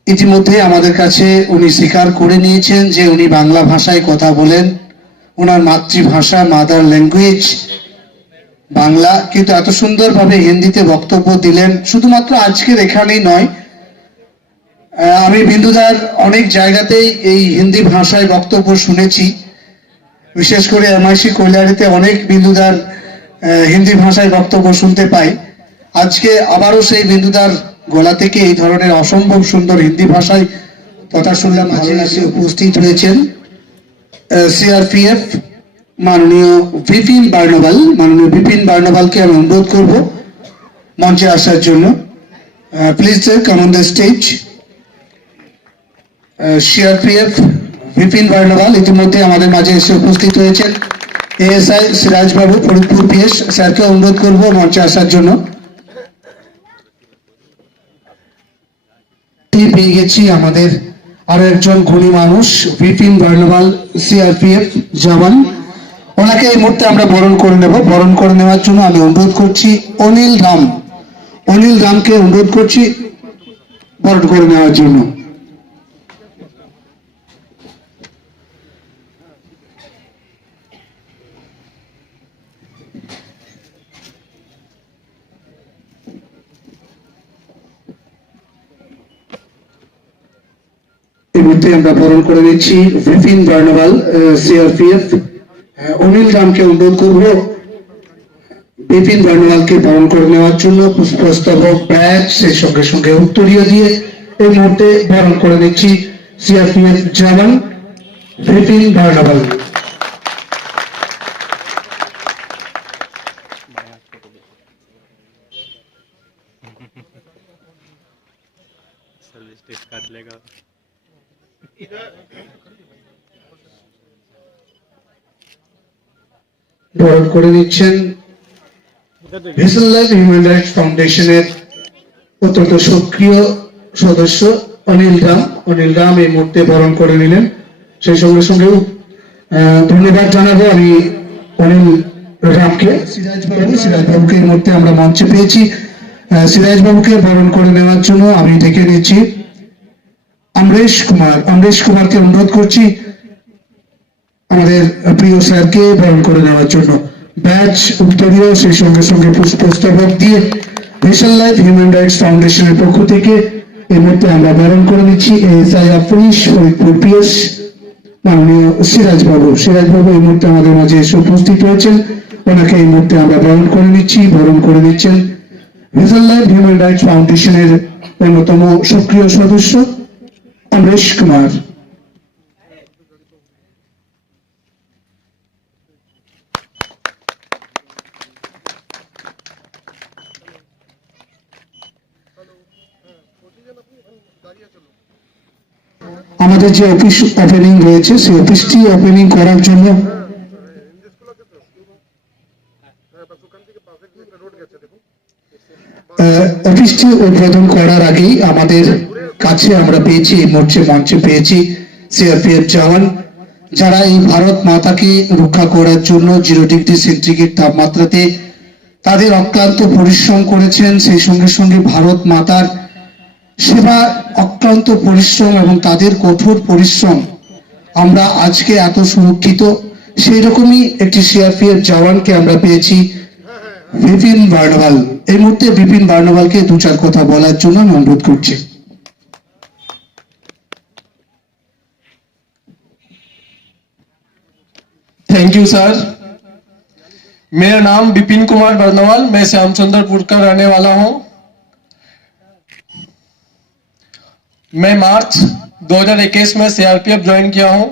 ইতিমধ্যে আমাদের কাছে উনি স্বীকার করে নিয়েছেন যে উনি বাংলা ভাষায় কথা বলেন, ওনার মাতৃভাষা মাদার ল্যাঙ্গুয়েজ বাংলা, কিন্তু এত সুন্দরভাবে হিন্দিতে বক্তব্য দিলেন। শুধুমাত্র আজকের এখানেই নয়, আমি বিন্দুদার অনেক জায়গাতেই এই হিন্দি ভাষায় বক্তব্য শুনেছি, বিশেষ করে এমআইসি কৈলারিতে অনেক বিন্দুদার হিন্দি ভাষায় বক্তব্য শুনতে পাই। আজকে আবারও সেই বিন্দুদার গলা থেকে এই ধরনের অসম্ভব সুন্দর হিন্দি ভাষায় কথা শুনলাম। ভালো লাগছে। উপস্থিত হয়েছেন সিআরপিএফ মাননীয় বিপিন বার্নভাল। মাননীয় বিপিন বার্নভালকে আমি অনুরোধ করব মঞ্চে আসার জন্য। Please sir come on the stage. CRPF Bipin Barnwal ইতিমধ্যে আমাদের মাঝে এসে উপস্থিত হয়েছেন। এএসআই সিরাজ বাবু ফরিদপুর পিএস স্যারকে অনুরোধ করব মঞ্চে আসার জন্য। পেয়ে গেছি আমাদের আরো একজন গুণী মানুষ, বিপিন বার্নভাল সিআরপিএফ জওয়ান। ওনাকে এই মুহূর্তে আমরা বরণ করে নেব। বরণ করে নেওয়ার জন্য আমি অনুরোধ করছি অনিল রামকে অনুরোধ করছি বরণ করে নেওয়ার জন্য। এই মুহূর্তে আমরা বরণ করে নিচ্ছি বিপিন বার্নভাল সিআরপিএফ। অনিল রামকে অনুরোধ করব বিপিন বার্নভালকে বরণ করে নেওয়ার জন্য। পুষ্পস্তবক, ব্যাগ, সেই সঙ্গে সঙ্গে উত্তরীয় দিয়ে এই মুহূর্তে বরণ করে নিচ্ছি সিআরপিএফ জওয়ান বিপিন বার্নভাল। सर्विस काट लेगा। বরণ করে নিচ্ছেন ভিশন লাইফ হিউম্যান রাইটস ফাউন্ডেশনের অত্যন্ত সক্রিয় সদস্য অনিল রাম এই মুহূর্তে বরণ করে নিলেন। সেই সঙ্গে সঙ্গে ধন্যবাদ জানাবো আমি অনিল রামকে। সিরাজ বাবুকে এই মুহূর্তে আমরা মঞ্চে পেয়েছি। সিরাজ বাবুকে বরণ করে নেওয়ার জন্য আমি ডেকে নিচ্ছি অমরেশ কুমারকে অনুরোধ করছি আমাদের প্রিয় স্যারকে বরণ করে নেওয়ার জন্য। ব্যাচ উত্তরীয় সেই সঙ্গে সঙ্গে পুষ্পস্তবক দিয়ে ভিশন লাইফ হিউম্যান রাইটস ফাউন্ডেশনের পক্ষ থেকে এই মুহূর্তে আমরা বরণ করে নিচ্ছি ASI of police Faridpur PS মাননীয় সিরাজ বাবু এই মুহূর্তে আমাদের মাঝে এসে উপস্থিত হয়েছেন। ওনাকে এই মুহূর্তে আমরা বরণ করে নিচ্ছেন ভিশন লাইফ হিউম্যান রাইটস ফাউন্ডেশনের অন্যতম সক্রিয় সদস্য অমরেশ কুমার। আমাদের যে অফিস ওপেনিং রয়েছে সেই অফিসটি ওপেনিং করার জন্য অফিসটি উদ্বোধন করার আগেই আমাদের কাছে আমরা পেয়েছি এই মঞ্চে পেয়েছি সিআরপিএফ জওয়ান যারা এই ভারত মাতাকে রক্ষা করার জন্য 0 ডিগ্রি সেন্টিগ্রেড তাপমাত্রাতে তাদের অক্লান্ত পরিশ্রম করেছেন। সেই সঙ্গে সঙ্গে ভারত মাতার সেবা অক্লান্ত পরিশ্রম এবং তাদের কঠোর পরিশ্রম আমরা আজকে এত সুরক্ষিত। সেই রকমই একটি সিআরপিএফ জওয়ানকে আমরা পেয়েছি বিপিন বার্নওয়াল। এই মুহূর্তে বিপিন বার্নওয়ালকে 2-4 কথা বলার জন্য আমি অনুরোধ করছি। Thank you sir. मेरा नाम विपिन कुमार बर्नवाल, मैं श्यामचंद्रपुर का रहने वाला हूं। मैं मार्च 2021 में सीआरपीएफ ज्वाइन किया हूं।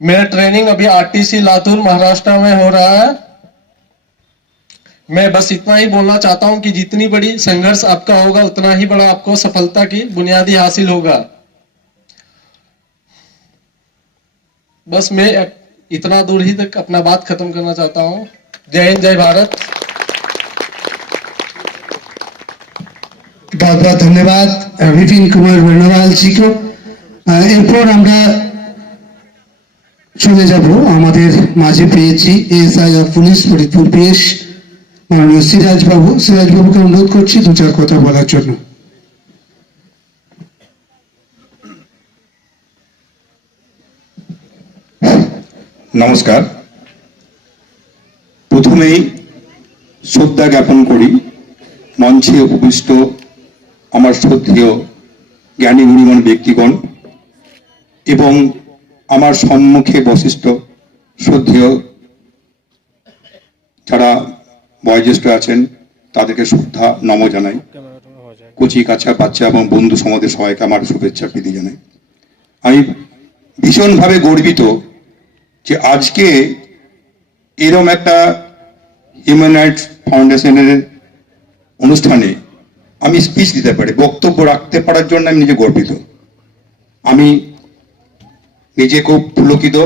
मेरा ट्रेनिंग अभी आरटीसी लातूर महाराष्ट्र में हो रहा है। मैं बस इतना ही बोलना चाहता हूं कि जितनी बड़ी संघर्ष आपका होगा उतना ही बड़ा आपको सफलता की बुनियादी हासिल होगा। बस मैं इतना दूर ही तक अपना बात खत्म करना चाहता हूं। जय हिंद, जय भारत। बहुत बहुत धन्यवाद विपिन कुमार बर्नवाल जी को। এরপর আমরা চলে যাব আমাদের মাঝে পেয়েছি ASI of police Faridpur PS মাননীয় সিরাজবাবুকে অনুরোধ করছি 2-4 কথা বলার জন্য। নমস্কার। প্রথমেই শ্রদ্ধা জ্ঞাপন করি মঞ্চে উপবিষ্ট আমার শ্রদ্ধেয় জ্ঞানী গুণীমান ব্যক্তিগণ এবং আমার সম্মুখে বশিষ্ঠ শ্রদ্ধেয় যারা বয়োজ্যেষ্ঠ আছেন তাদেরকে শ্রদ্ধা নম জানাই। কচি কাছা বাচ্চা এবং বন্ধু সমাজের সবাইকে আমার শুভেচ্ছা প্রীতি জানাই। আমি ভীষণভাবে গর্বিত যে আজকে এরকম একটা হিউম্যান রাইটস ফাউন্ডেশনের অনুষ্ঠানে আমি স্পিচ দিতে পারি, বক্তব্য রাখতে পারার জন্য আমি নিজে গর্বিত। আমি নিজে খুব পুলকিত।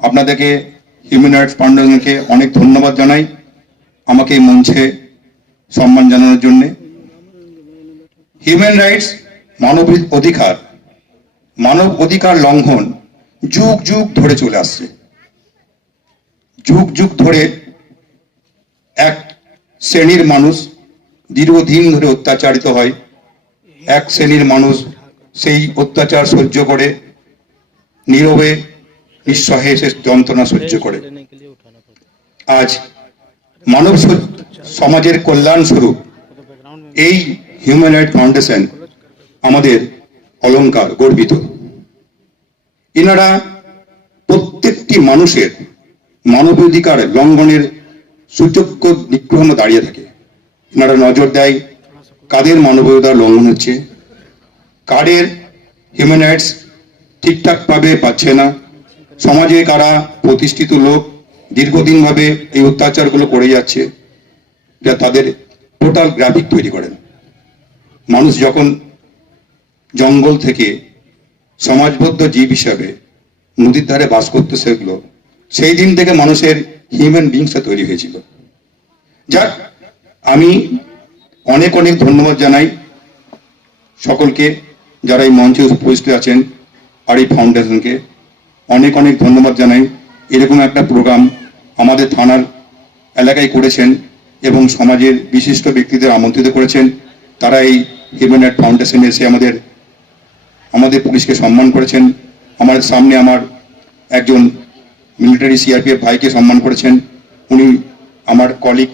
আপনাদেরকে হিউম্যান রাইটস ফাউন্ডেশনকে অনেক ধন্যবাদ জানাই আমাকে এই মঞ্চে সম্মান জানানোর জন্য। হিউম্যান রাইটস মানব অধিকার লঙ্ঘন যুগ যুগ ধরে চলে আসছে। যুগ ধরে এক শ্রেণীর মানুষ দীর্ঘদিন ধরে অত্যাচারিত হয়। এক শ্রেণীর মানুষ সেই অত্যাচার সহ্য করে নীরবে নিঃসহে সে যন্ত্রণা সহ্য করে। আজ মানব সমাজের কল্যাণ স্বরূপ এই হিউম্যান রাইটস ফাউন্ডেশন আমাদের অলংকার, গর্বিত। এনারা প্রত্যেকটি মানুষের মানবাধিকার লঙ্ঘনের সুযোগ্য নিগ্রহ দাঁড়িয়ে থাকে। এনারা নজর দেয় কাদের মানবাধিকার লঙ্ঘন হচ্ছে, কাদের হিউম্যান রাইটস ঠিকঠাকভাবে পাচ্ছে না, সমাজে কারা প্রতিষ্ঠিত লোক দীর্ঘদিনভাবে এই অত্যাচারগুলো করে যাচ্ছে, যা তাদের টোটাল গ্রাফিক তৈরি করেন। মানুষ যখন জঙ্গল থেকে সমাজবদ্ধ জীব হিসাবে নদীর ধারে বাস করতে শিখলো, সেই দিন থেকে মানুষের হিউম্যান বিংসটা তৈরি হয়েছিল। যাক, আমি অনেক অনেক ধন্যবাদ জানাই সকলকে যারা এই মঞ্চে উপস্থিত আছেন, আর এই ফাউন্ডেশনকে অনেক অনেক ধন্যবাদ জানাই। এরকম একটা প্রোগ্রাম আমাদের থানার এলাকায় করেছেন এবং সমাজের বিশিষ্ট ব্যক্তিদের আমন্ত্রিত করেছেন। তারা এই হিউম্যান রাইট ফাউন্ডেশনে এসে আমাদের পুলিশকে সম্মান করেছেন। আমার সামনে আমার একজন মিলিটারি সিআরপিএফ ভাইকে সম্মান করেছেন। উনি আমার কলিগ,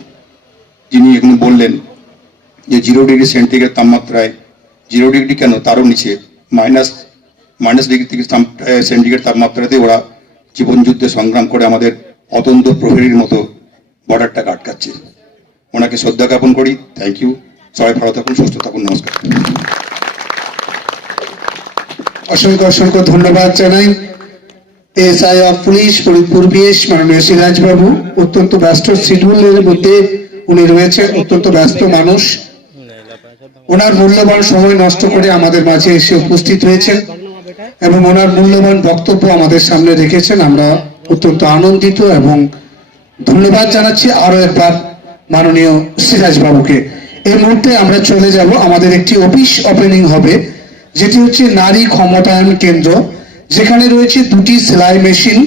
যিনি এখন বললেন যে 0 ডিগ্রি সেন্টিগ্রেড তাপমাত্রায়, 0 ডিগ্রি কেন, তারও নিচে মাইনাস ডিগ্রি থেকে সেন্টিগ্রেড তাপমাত্রাতে ওরা জীবন যুদ্ধে সংগ্রাম করে আমাদের অতন্ত প্রহরীর মতো বর্ডারটাকে আটকাচ্ছে। ওনাকে শ্রদ্ধা জ্ঞাপন করি। Thank you. সবাই ভালো থাকুন, সুস্থ থাকুন। নমস্কার। অসংখ্য অসংখ্য ধন্যবাদ জানাই SI of police Faridpur BS মাননীয় সিরাজ বাবু। অত্যন্ত ব্যস্ত শিডিউলের মধ্যে উনি রয়েছেন, অত্যন্ত ব্যস্ত মানুষ। ওনার মূল্যবান সময় নষ্ট করে আমাদের মাঝে এসে উপস্থিত হয়েছেন এবং ওনার মূল্যবান বক্তব্য আমাদের সামনে রেখেছেন। আমরা অত্যন্ত আনন্দিত এবং ধন্যবাদ জানাচ্ছি আরো একবার মাননীয় সিরাজ বাবুকে। এই মুহূর্তে আমরা চলে যাব, আমাদের একটি অফিস ওপেনিং হবে, যেটি হচ্ছে নারী ক্ষমতায়ন কেন্দ্র, যেখানে রয়েছে 2টি সেলাই মেশিন,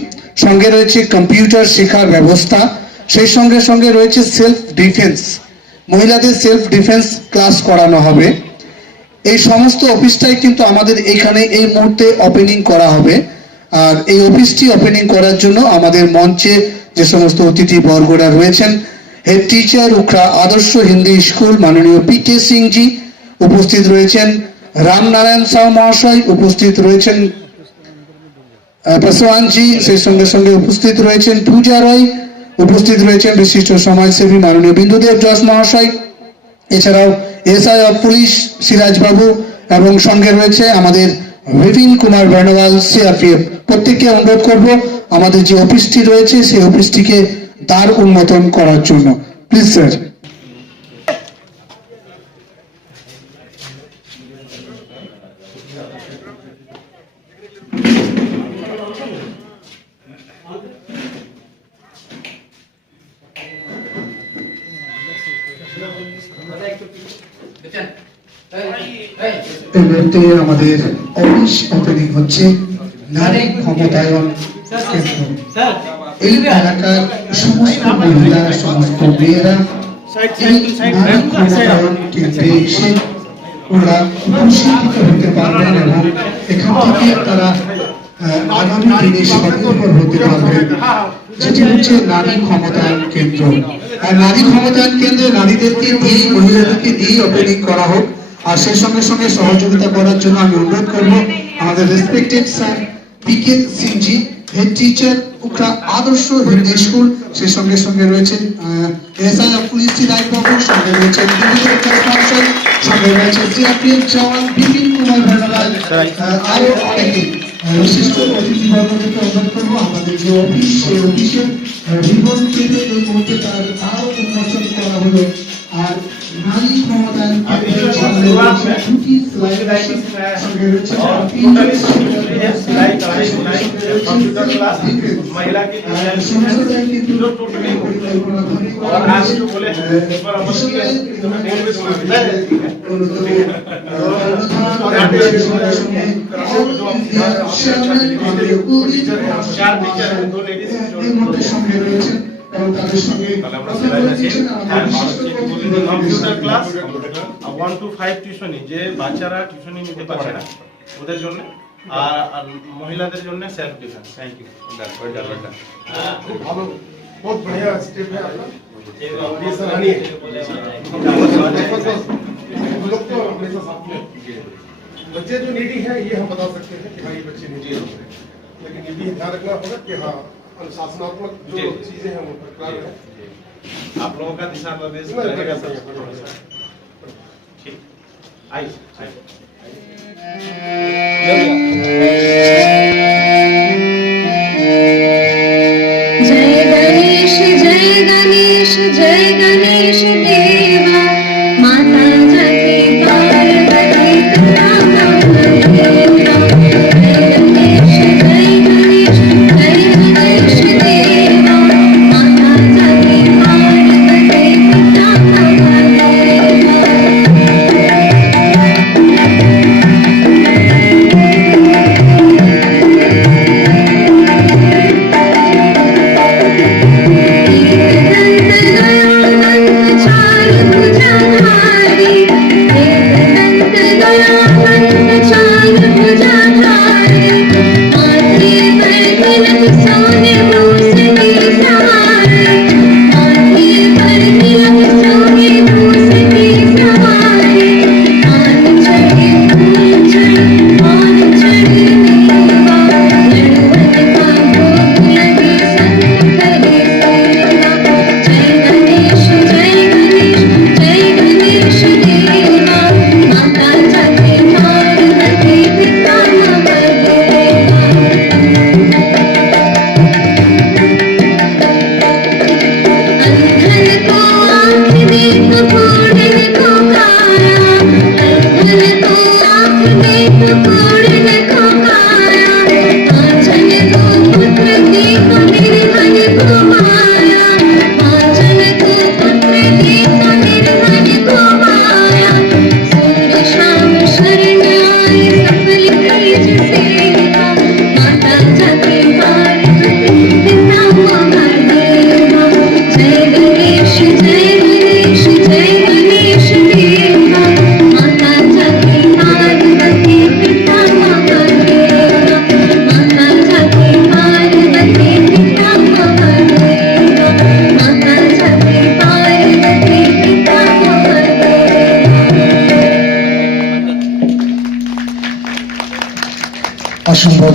সঙ্গে রয়েছে কম্পিউটার শেখার ব্যবস্থা, সেই সঙ্গে সঙ্গে রয়েছে সেলফ ডিফেন্স, মহিলাদের সেলফ ডিফেন্স ক্লাস করানো হবে। এই সমস্ত অফিসটাই কিন্তু আমাদের এখানে এই মুহূর্তে ওপেনিং করা হবে। আর এই অফিসটি ওপেনিং করার জন্য আমাদের মঞ্চে যে সমস্ত অতিথি বর্গরা রয়েছেন, হেড টিচার উখরা আদর্শ হিন্দি স্কুল মাননীয় পিকে সিং জি উপস্থিত রয়েছেন, রামনারায়ণ সাউ মহাশয় উপস্থিত রয়েছেন, পাসওয়ান জি, সেই সঙ্গে সঙ্গে উপস্থিত রয়েছেন পূজা রয়, উপস্থিত রয়েছেন বিশিষ্ট সমাজসেবী মাননীয় বিন্দুদেব দাস মহাশয়, এছাড়াও এসআই অফ পুলিশ সিরাজ বাবু এবং সঙ্গে রয়েছে আমাদের বিপিন কুমার বর্ণওয়াল সিআরপিএফ। প্রত্যেককে অনুরোধ করব আমাদের যে অফিসটি রয়েছে সেই অফিসটিকে দ্বার উন্মোচন করার জন্য। Please sir. এই মুহূর্তে আমাদের অফিস ওপেনিং হচ্ছে নারী ক্ষমতায়ন কেন্দ্র। এই এলাকার সমস্ত মহিলা, সমস্ত মেয়েরা এই নারী ক্ষমতায়ন কেন্দ্রে এসে ওরা প্রশিক্ষিত হতে পারবেন এবং এখান থেকে তারা আগামী দিনে স্বনির্ভর হতে পারবেন, যেটি হচ্ছে নারী ক্ষমতায়ন কেন্দ্র। আর নারী ক্ষমতায়ন কেন্দ্রে নারীদেরকে দিয়ে, মহিলাদেরকে দিয়ে ওপেনিং করা হোক। আর সেই সঙ্গে সঙ্গে সহযোগিতা করার জন্য আমি অনুরোধ করবো আমাদের রেসপেক্টেড স্যার পিকে সিং জি, হেড টিচার উখরা আদর্শ হিন্দি স্কুল, সেই সঙ্গে সঙ্গে রয়েছেন এসআই অফ পুলিশ সিরাজ বাবু, সঙ্গে রয়েছেন বিন্দুদেব দাস মহাশয়, সঙ্গে রয়েছেন সিআরপিএফ জওয়ান বিপিন কুমার বর্ণওয়াল, আরো অনেকে বিশিষ্ট অতিথিবর্গকে অনুরোধ করবো আমাদের যে অফিস, সেই অফিসের রিবন কেটে এই মুহূর্তে তার আরো উন্মোচন করা হলো। আর নারী ক্ষমতায়ন কেন্দ্রের সামনে রয়েছে 2টি সেলাই মেশিন, সঙ্গে রয়েছে कंप्यूटर क्लास महिला की সমস্তটাই কিন্তু পরিকল্পনা করে করা और आज হয়েছে। जो बोले एक बार हम चार टीचर हैं, 2 लेडीज সঙ্গে রয়েছেন এবং তাদের সঙ্গে কম্পিউটার ক্লাস 1 to 5 টিউশনি, যে বাচ্চারা টিউশনি নিতে পারছে না ওদের জন্য, আর মহিলাদের জন্য সেলফ ডিফেন্স। Thank you. खूब भालो, बहुत बढ़िया स्टेप है आपका। ये सराहनीय है। हम लोग तो हमेशा साथ में बच्चे जो नीडी है ये हम बता सकते हैं कि हाँ ये बच्चे नीडी है, लेकिन ये भी ध्यान रखना होगा कि हाँ अनुशासनात्मक जो चीजें हैं वो बरकरार है। आप लोगों का दिशा निर्देश रहेगा सर। ठीक, आइए जय गणेश जय गणेश देवा, माता जगती पार्वती पिता महादेवा। जय गणेश देवा,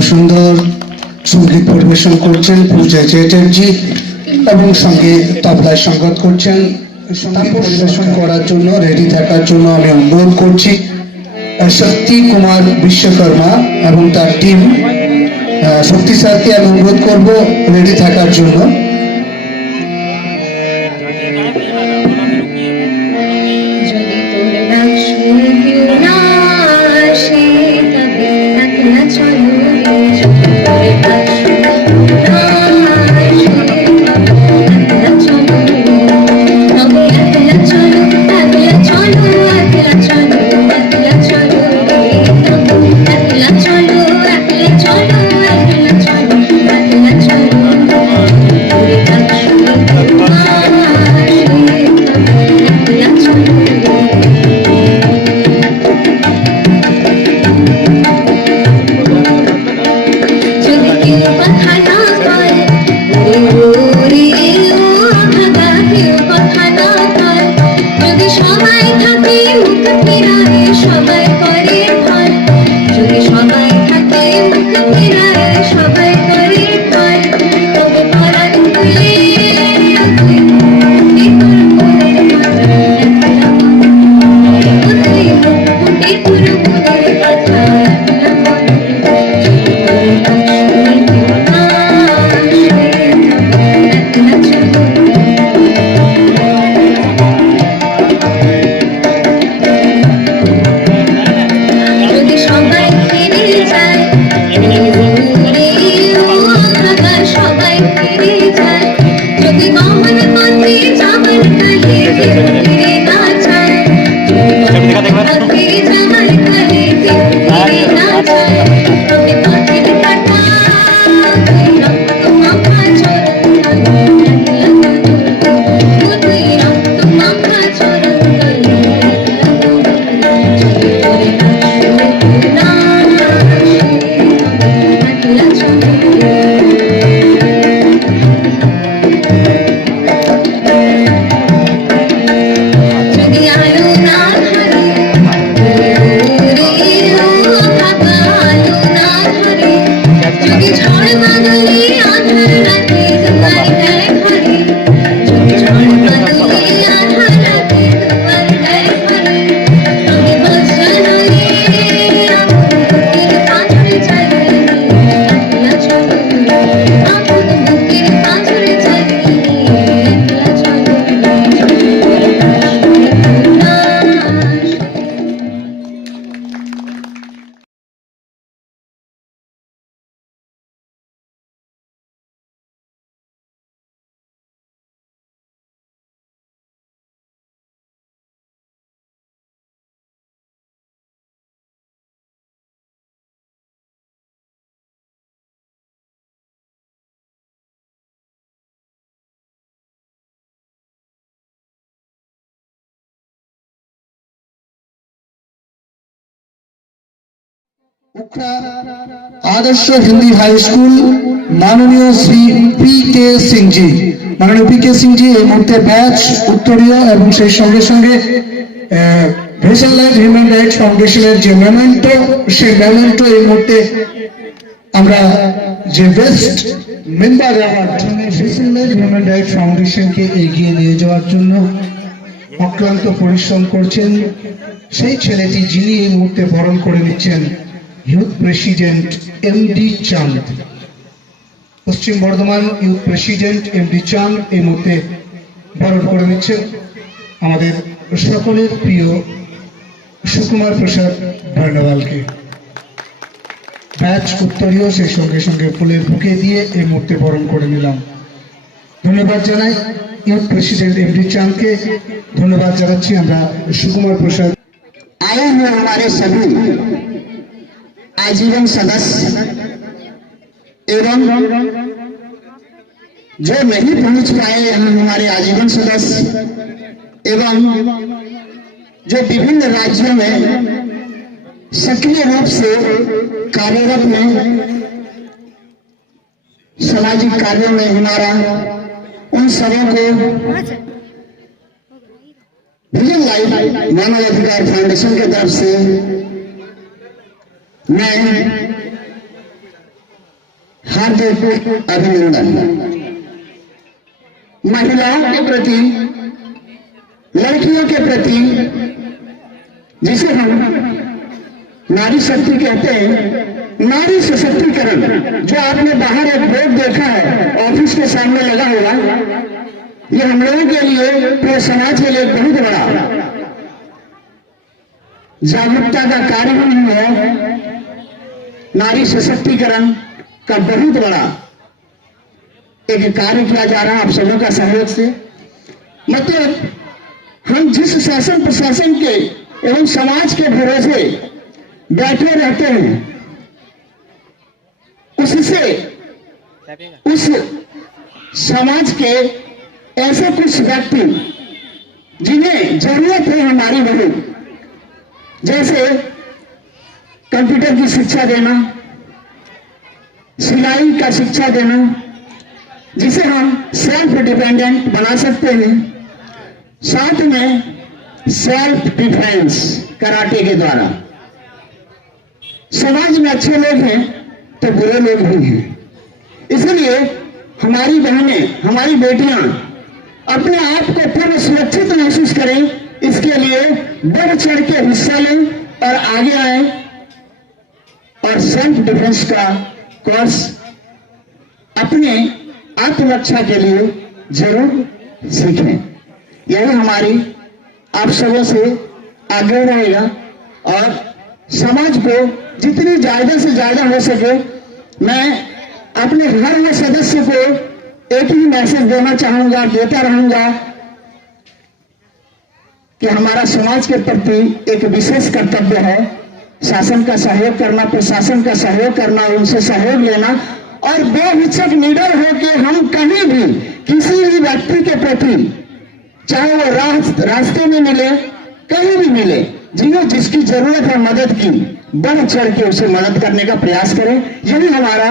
সুন্দর সঙ্গীত পরিবেশন করছেন পূজা চ্যাটার্জি এবং সঙ্গে তবলায় সঙ্গত করছেন। সঙ্গীত পরিবেশন করার জন্য রেডি থাকার জন্য আমি অনুরোধ করছি শক্তি কুমার বিশ্বকর্মা এবং তার টিম। শক্তি স্যারকে আমি অনুরোধ করবো রেডি থাকার জন্য। যদি তোর ডাক শুনে কেউ না আসে তবে একলা চলো রে। যদি তোর ডাক শুনে কেউ না আসে একলা চলো রে। তবে একলা চলো, একলা চলো, একলা চলো, একলা চলো রে। তবে একলা চলো, একলা চলো, একলা চলো, একলা চলো রে। তোর ডাক শুনে কেউ না আসে তবে একলা চলো রে। যদি কেউ কথা না কয় ওরে ও ভাগা, কেউ কথা না কয়, যদি সবাই থাকে মুখ ফিরায় সবাই করে ভয়, যদি সবাই থাকে মুখ ফিরায় সবাই করে ভয়, তবে পরাণ খুলে তোর মনের কথা একলা বুঝলি ফুটে তোর মনের কথা একলা মনে। যদি সবাই ফিরে যায় সবাই ফিরে যায়, যদি গমন পথে যাবার কালে কেউ ফিরে না যায়, পথে যাবার কালে কেউ ফিরে না যায়, তবে পথের কাটা রক্ত মাখা চরণ তলে একলা চলো, তুই রক্ত মাখা চরণ তলে একলা চলো। যদি তোর ডাক শুনে কেউ না আসে তবে একলা চলো রে। যদি আলো না ধরে রে ও ভাগা, আলো না ধরে, যদি ঝড় বাদলে আধার রাতে দুয়ার দেয় ঘরে, যদি ঝড় বাদলে আধার রাতে দুয়ার দেয় ঘরে, তবে বজ্রানলে আপন বুকের পাথর চালিয়ে নিয়ে একলা চলো রে। আপন বুকের পাথর চালিয়ে নিয়ে একলা চলো রে। তোর ডাক শুনে কেউ না আসে। उखड़ा आदर्श हिंदी हाई स्कूल माननीय श्री पी.के. सिंह जी, माननीय पी.के. सिंह जी এই মুহূর্তে ব্যাচ উত্তরীয় এবং সেই সঙ্গে সঙ্গে ভেসেললাইট হিউম্যান রাইটস ফাউন্ডেশনের যে মেমেন্টো, সেই মেমেন্টো এই মুহূর্তে আমরা যে বেস্ট মেম্বার অ্যাওয়ার্ড ভেসেললাইট হিউম্যান রাইটস ফাউন্ডেশনকে এগিয়ে নিয়ে যাওয়ার জন্য অক্লান্ত পরিশ্রম করছেন সেই ছেলেটি, যিনি এই মুহূর্তে বরণ করে নিচ্ছেন ইউথ প্রেসিডেন্ট এমডি চাঁদ। পশ্চিম বর্ধমান ইউথ প্রেসিডেন্ট এমডি চাঁদ এই মুহূর্তে বরণ করে নিচ্ছেন আমাদের সকলের প্রিয় সুকুমার প্রসাদ ভার্নাওয়ালকে। ব্যাচ উত্তরীয় সেই সঙ্গে সঙ্গে ফুলের বুকে দিয়ে এই মুহূর্তে বরণ করে নিলাম। ধন্যবাদ জানাই ইউথ প্রেসিডেন্ট এমডি চাঁদকে, ধন্যবাদ জানাচ্ছি আমরা সুকুমার প্রসাদ। आए हुए हमारे सभी आजीवन सदस्य एवं जो नहीं पहुंच पाए यहाँ हमारे आजीवन सदस्य एवं जो विभिन्न राज्यों में सक्रिय रूप से कार्यरत में सामाजिक कार्यों में हमारा, उन सबों को विजन लाइफ मानव अधिकार फाउंडेशन के तरफ से मैं हार्दिक अभिनंदन। महिलाओं के प्रति, लड़कियों के प्रति, जिसे हम नारी शक्ति कहते हैं, नारी सशक्तिकरण, जो आपने बाहर एक बोर्ड देखा है ऑफिस के सामने लगा हुआ, ये हम लोगों के लिए, पूरे समाज के लिए बहुत बड़ा जागरूकता का कार्य नहीं है। नारी सशक्तिकरण का बहुत बड़ा एक कार्य किया जा रहा है आप सबों का सहयोग से। मतलब हम जिस शासन प्रशासन के एवं समाज के भरोसे बैठे रहते हैं, उससे उस समाज के ऐसे कुछ व्यक्ति जिन्हें जरूरत है हमारी बहू, जैसे कंप्यूटर की शिक्षा देना, सिलाई का शिक्षा देना, जिसे हम सेल्फ डिपेंडेंट बना सकते हैं, साथ में सेल्फ डिफेंस कराटे के द्वारा। समाज में अच्छे लोग हैं तो बुरे लोग भी हैं, इसलिए हमारी बहनें, हमारी बेटियां अपने आप को पूर्ण सुरक्षित महसूस करें, इसके लिए बढ़ चढ़ के हिस्सा लें और आगे आए और सेल्फ डिफेंस का कोर्स अपने आत्मरक्षा के लिए जरूर सीखें। यही हमारी आप सबों से आग्रह रहेगा और समाज को जितनी ज्यादा से ज्यादा हो सके, मैं अपने हर सदस्य को एक ही मैसेज देना चाहूंगा, देता रहूंगा कि हमारा समाज के प्रति एक विशेष कर्तव्य है शासन का सहयोग करना, प्रशासन का सहयोग करना, उनसे सहयोग लेना और बेहिचक निडर होकर हम कहीं भी किसी भी व्यक्ति के प्रति, चाहे वो रास्ते में मिले, कहीं भी मिले, जिन्हें जिसकी जरूरत है मदद की, बढ़ चढ़ के उसे मदद करने का प्रयास करें। यही हमारा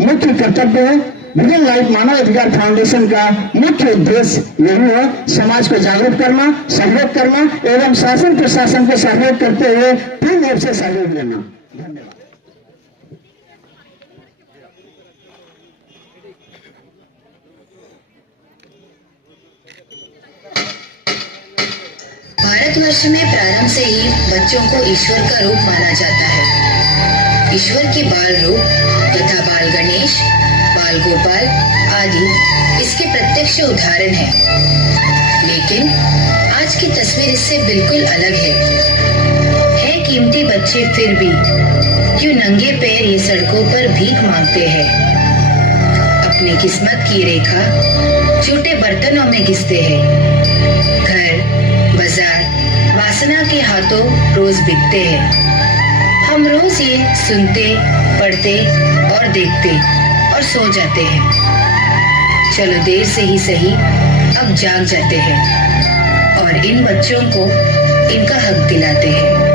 मुख्य कर्तव्य है। विजन लाइफ मानव अधिकार फाउंडेशन का मुख्य उद्देश्य यही है, समाज को जागरूक करना, सहयोग करना एवं शासन प्रशासन को सहयोग करते हुए पूर्ण रूप से सहयोग लेना। धन्यवाद। भारतवर्ष में प्रारंभ से ही बच्चों को ईश्वर का रूप माना जाता है। ईश्वर के बाल रूप तथा बाल गणेश, बाल गोपाल आदि इसके प्रत्यक्ष उदाहरण हैं। लेकिन आज की तस्वीर इससे बिल्कुल अलग है कीमती बच्चे फिर भी क्यों नंगे पैर ये सड़कों पर भीख मांगते हैं। अपनी किस्मत की रेखा छोटे बर्तनों में घिसते हैं। घर, बाजार, वासना के हाथों रोज बिकते हैं। हम रोज ये सुनते, पढ़ते और देखते और सो जाते हैं। चलो देर से ही सही अब जाग जाते हैं और इन बच्चों को इनका हक दिलाते हैं।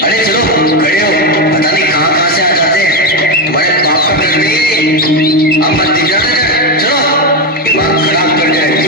अरे चलो खड़े हो, पता नहीं कहाँ से आ जाते हैं। तुम्हारे पाँव पर लग गई, अब मत दिख जाना। चलो दिमाग खराब कर जाएगी।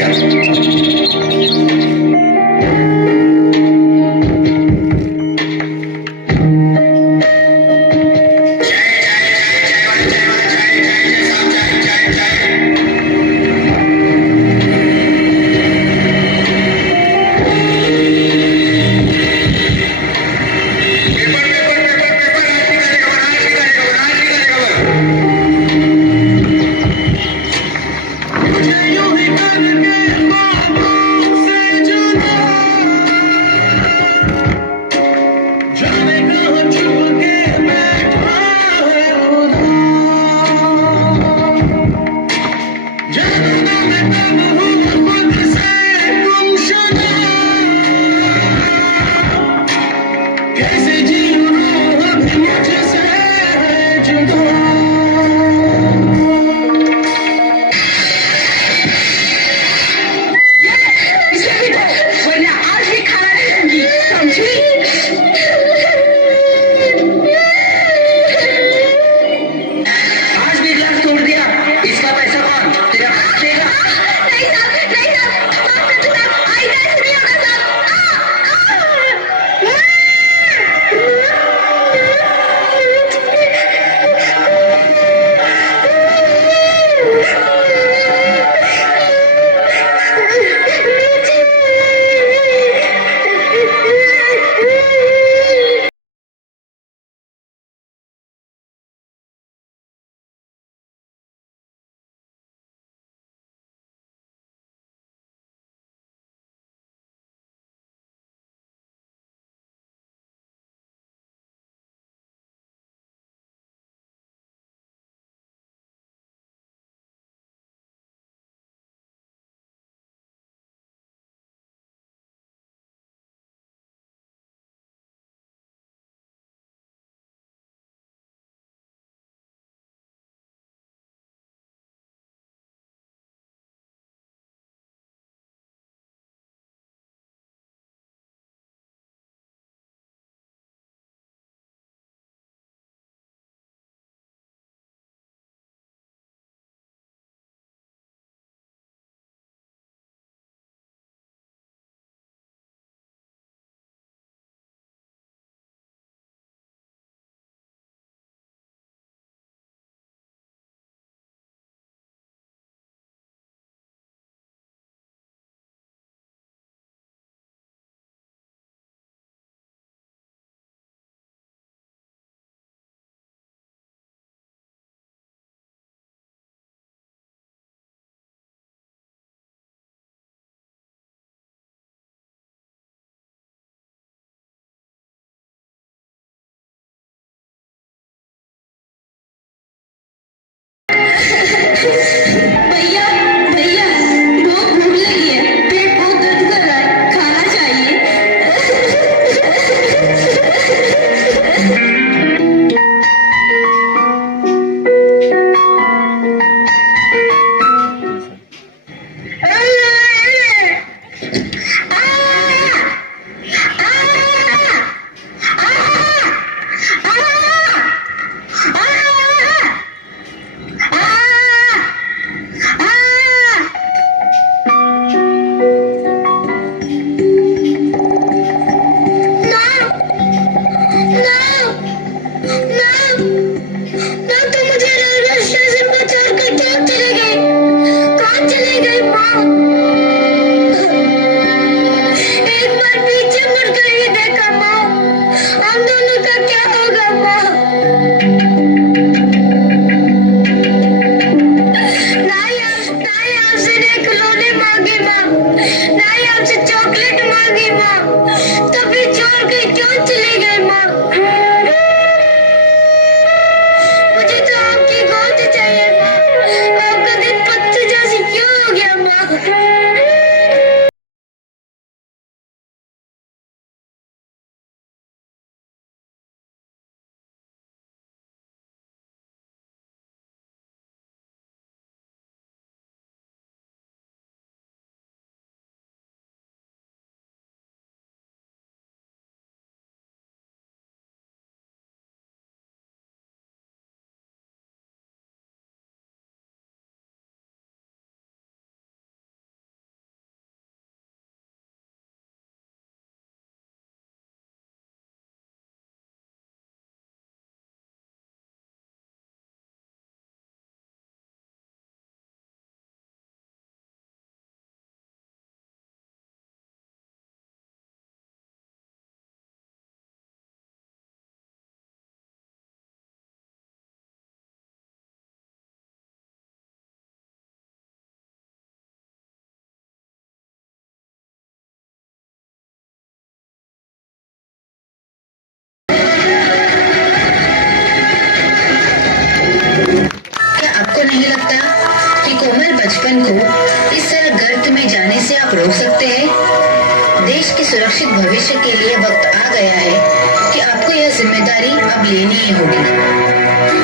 लेनी ही होगी।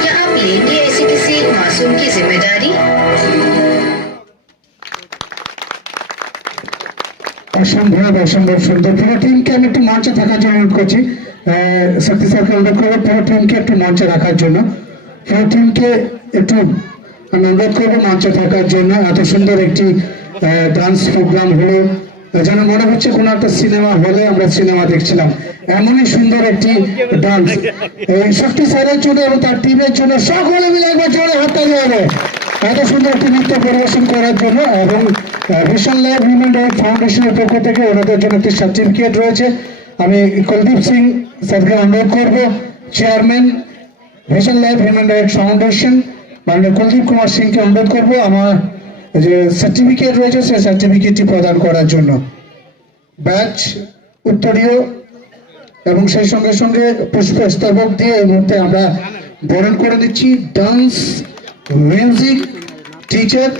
क्या आप लेंगे ऐसे किसी एक मासूम की जिम्मेदारी? অসম্ভব সুন্দর। পুরো টিমকে আমি একটু মঞ্চে থাকার জন্য অনুরোধ করছি। শক্তি স্যারকে অনুরোধ করবো পুরো টিমকে একটু মঞ্চে রাখার জন্য। পুরো টিমকে একটু আমি অনুরোধ করবো মঞ্চে থাকার জন্য। এত সুন্দর একটি ডান্স প্রোগ্রাম হলো, যেন মনে হচ্ছে কোনো একটা সিনেমা হলে আমরা সিনেমা দেখছিলাম। এমনই সুন্দর একটি ডান্স শক্তি স্যারের জন্য এবং তার টিমের জন্য সকলে মিলে একবার জোরে হাততালি হবে এত সুন্দর একটি নৃত্য পরিবেশন করার জন্য। এবং ভিশন লাইভ হিউম্যান রাইট ফাউন্ডেশনের পক্ষ থেকে ওনাদের জন্য একটি সার্টিফিকেট রয়েছে। আমি কুলদীপ সিং স্যারকে অনুরোধ করবো, chairman vision live human right foundation মাননীয় কুলদীপ কুমার সিংকে অনুরোধ করবো আমার যে সার্টিফিকেট রয়েছে সেই সার্টিফিকেটটি প্রদান করার জন্য। ব্যাচ উত্তরীয় এবং সেই সঙ্গে সঙ্গে পুষ্পস্তবক দিয়ে এই মুহূর্তে আমরা বরণ করে দিচ্ছি ডান্স মিউজিক টিচার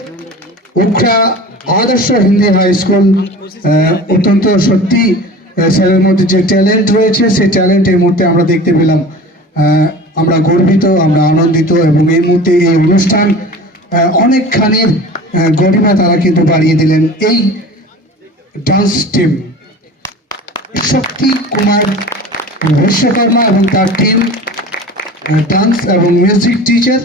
উখরা আদর্শ হিন্দি হাই স্কুল। অত্যন্ত সত্যি স্যারের মধ্যে যে ট্যালেন্ট রয়েছে সেই ট্যালেন্ট এই মুহূর্তে আমরা দেখতে পেলাম। আমরা গর্বিত, আমরা আনন্দিত এবং এই মুহূর্তে এই অনুষ্ঠান অনেকখানির গরিমা তারা কিন্তু বাড়িয়ে দিলেন। এই ডান্স টিম শক্তি কুমার বিশ্বকর্মা এবং তার টিম ডান্স এবং মিউজিক টিচার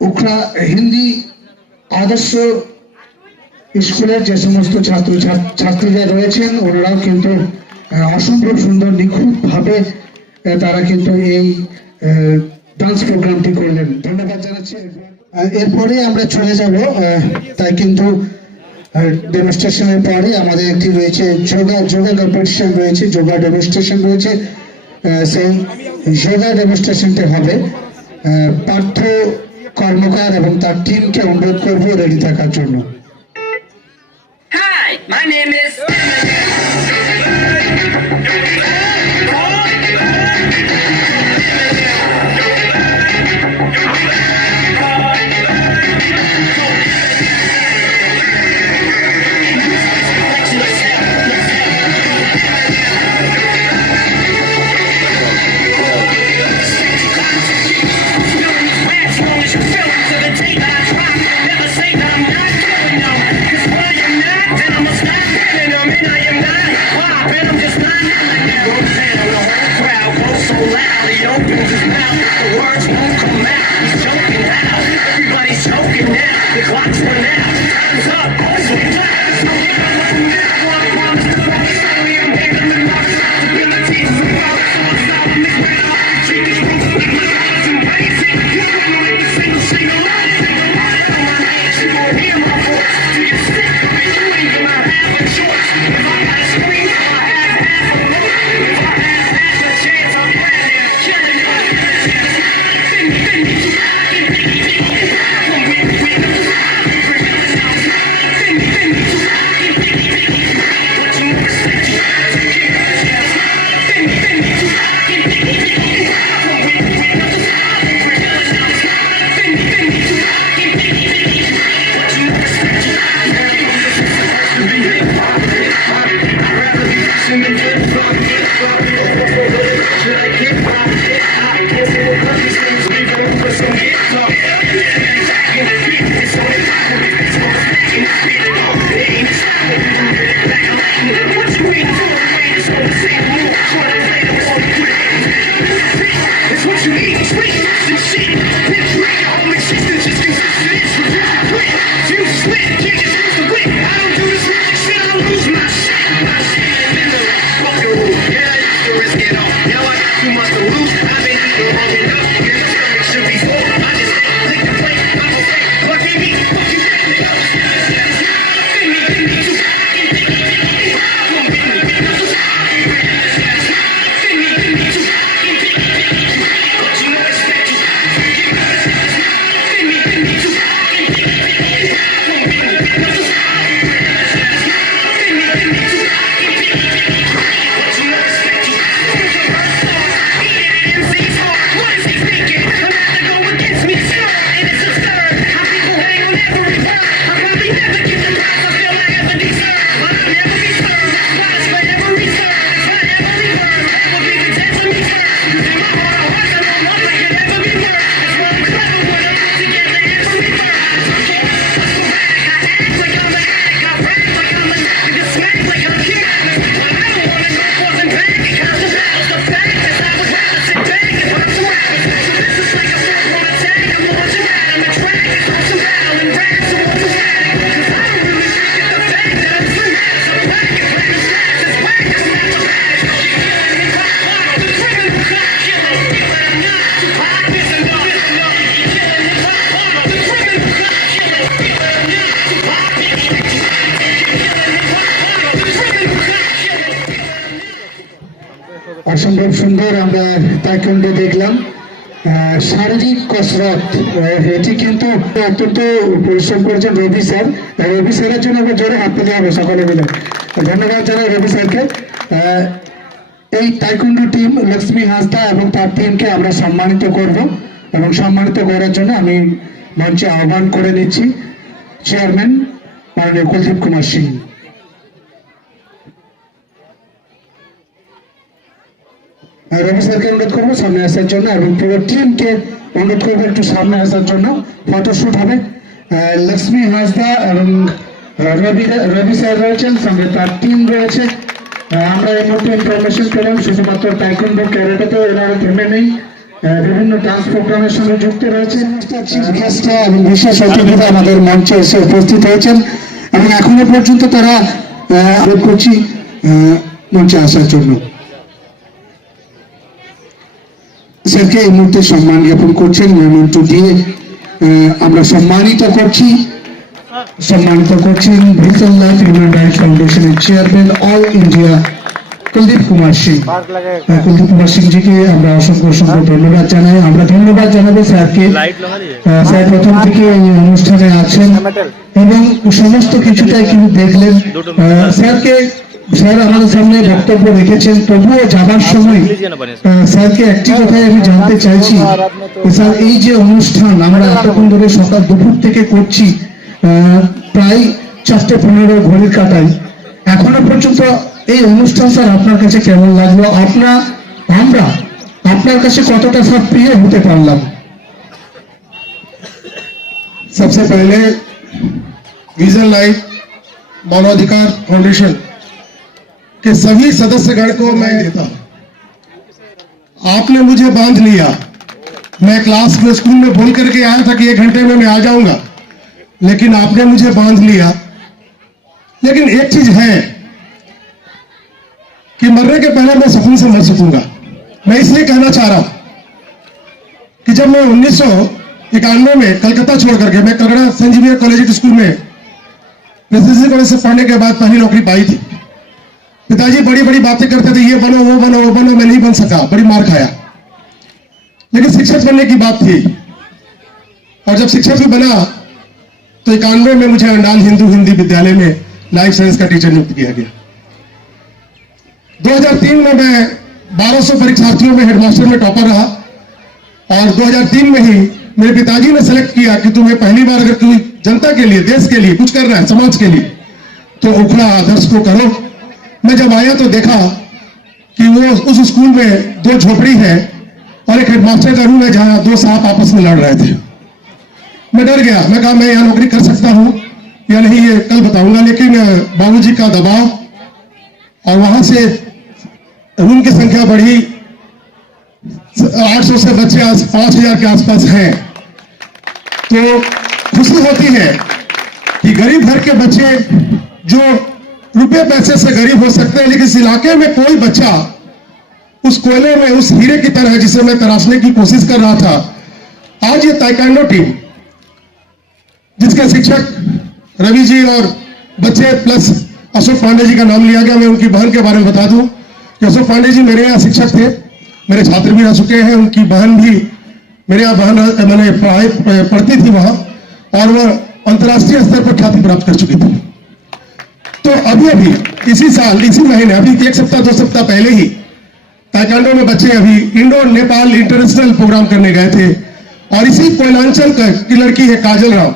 উখরা হিন্দি আদর্শ স্কুলের যে সমস্ত ছাত্র ছাত্রীরা রয়েছেন ওনারাও কিন্তু অসম্ভব সুন্দর নিখুঁতভাবে তারা কিন্তু এই ডান্স প্রোগ্রামটি করলেন। ধন্যবাদ জানাচ্ছি। এরপরে আমরা চলে যাব, তাই কিন্তু ডেমনস্ট্রেশনের পরে আমাদের একটি রয়েছে যোগা কম্পিটিশন রয়েছে, যোগা ডেমনস্ট্রেশন রয়েছে। সেই যোগা ডেমনস্ট্রেশনটি হবে। পার্থ কর্মকার এবং তার টিমকে অনুরোধ করবো রেডি থাকার জন্য। Hi, my name is অসম্ভব সুন্দর আমরা তাইকোয়ান্ডো দেখলাম। শারীরিক কসরত এটি কিন্তু অত্যন্ত পরিশ্রম করেছেন রবি স্যার। রবি স্যারের জন্য আমরা জোরে হাত তুলে হবে সকলে মিলে। ধন্যবাদ জানাই রবি স্যারকে। এই তাইকোয়ান্ডো টিম লক্ষ্মী হাঁসদা এবং তার টিমকে আমরা সম্মানিত করব এবং সম্মানিত করার জন্য আমি মঞ্চে আহ্বান করে নিচ্ছি চেয়ারম্যান মাননীয় কুলদীপ কুমার সিং। রবি স্যারকে অনুরোধ করবো সামনে আসার জন্য এবং পুরো টিমকে অনুরোধ করবো একটু সামনে আসার জন্য। ফটোশুট হবে। লক্ষ্মী হাঁসদা এবং রবি স্যার রয়েছেন, সঙ্গে তার টিম রয়েছে। আমরা এই মুহূর্তে ইনফরমেশন পেলাম শুধুমাত্র তাইকোয়ান্ডো ক্যারেটেতেও এনারা থেমে নেই, বিভিন্ন ডান্স প্রোগ্রামের সঙ্গে যুক্ত রয়েছে। চিফ গেস্ট এবং বিশেষ অতিথিরা আমাদের মঞ্চে এসে উপস্থিত হয়েছেন এবং এখনো পর্যন্ত তারা অনুরোধ করছি মঞ্চে আসার জন্য। স্যারকে এই মুহূর্তে সম্মান জ্ঞাপন করছেন, মেমন্টো দিয়ে আমরা সম্মানিত করছেন ভিশন লাইফ হিউম্যান রাইটস ফাউন্ডেশনের chairman all India Kuldeep Kumar Singh. Kuldeep Kumar Singh GK আমরা অসংখ্য ধন্যবাদ জানাই। আমরা ধন্যবাদ জানাবো স্যারকে। স্যার প্রথম থেকে এই অনুষ্ঠানে আছেন এবং সমস্ত কিছুটাই কিন্তু দেখলেন। স্যার আমাদের সামনে বক্তব্য রেখেছেন, তবুও যাবার সময় স্যারকে একটি কথাই আমি জানতে চাইছি, স্যার এই যে অনুষ্ঠান আমরা এতক্ষণ ধরে সকাল দুপুর থেকে করছি, প্রায় 4:15 ঘড়ির কাটাই, এখনো পর্যন্ত এই অনুষ্ঠান স্যার আপনার কাছে কেমন লাগলো? আমরা আপনার কাছে কতটা স্যার প্রিয় হতে पारलाम? सबसे पहले विजन लाइफ मानवाधिकार फाउंडेशन के सभी सदस्यगण को मैं देता हूं। आपने मुझे बांध लिया। मैं क्लास में स्कूल में बोल करके आया था कि 1 घंटे में मैं आ जाऊंगा, लेकिन आपने मुझे बांध लिया। लेकिन एक चीज है कि मरने के पहले मैं सुकून से मर सकूंगा। मैं इसलिए कहना चाह रहा हूं कि जब मैं 1991 में कलकत्ता छोड़ करके मैं Calcutta Saint Xavier college school में प्रेसिडेंसी कॉलेज से पढ़ने के बाद पहली नौकरी पाई थी। पिताजी बड़ी बड़ी बातें करते थे, ये बनो वो बनो वो बनो, मैं नहीं बन सका, बड़ी मार खाया। लेकिन शिक्षक बनने की बात थी और जब शिक्षक भी बना तो 91 में मुझे अंडाल हिंदू हिंदी विद्यालय में लाइफ साइंस का टीचर नियुक्त किया गया। 2003 में मैं 1200 परीक्षार्थियों में हेडमास्टर में टॉपर रहा और 2003 में ही मेरे पिताजी ने सेलेक्ट किया कि तुम्हें पहली बार अगर कोई जनता के लिए, देश के लिए कुछ कर रहा है, समाज के लिए, तो उखड़ा आदर्श को करो। मैं जब आया तो देखा कि वो उस स्कूल में 2 झोपड़ी है और एक हेडमास्टर का रूम है जहां 2 सांप आपस में लड़ रहे थे। मैं डर गया। मैं कहा मैं यहाँ नौकरी कर सकता हूँ या नहीं ये कल बताऊंगा। लेकिन बाबूजी का दबाव और वहां से रूम की संख्या बढ़ी, 800 से बच्चे आज 5000 के आसपास हैं। तो खुशी होती है कि गरीब घर के बच्चे जो रुपए पैसे से गरीब हो सकते हैं, लेकिन इस इलाके में कोई बच्चा उस कोयले में उस हीरे की तरह जिसे मैं तराशने की कोशिश कर रहा था। आज ये ताइक्वांडो टीम जिसके शिक्षक रवि जी और बच्चे प्लस अशोक पांडे जी का नाम लिया गया। मैं उनकी बहन के बारे में बता दूं कि अशोक पांडे जी मेरे यहाँ शिक्षक थे, मेरे छात्र भी रह चुके हैं। उनकी बहन भी मेरे यहाँ मैंने पढ़ती थी वहां और वह अंतर्राष्ट्रीय स्तर पर ख्याति प्राप्त कर चुकी थी। तो अभी इसी साल इसी महीने अभी 1 सप्ताह 2 सप्ताह पहले ही ताइक्वांडो में बच्चे अभी इंडो नेपाल इंटरनेशनल प्रोग्राम करने गए थे और इसी कोयलांचल की लड़की है काजल राव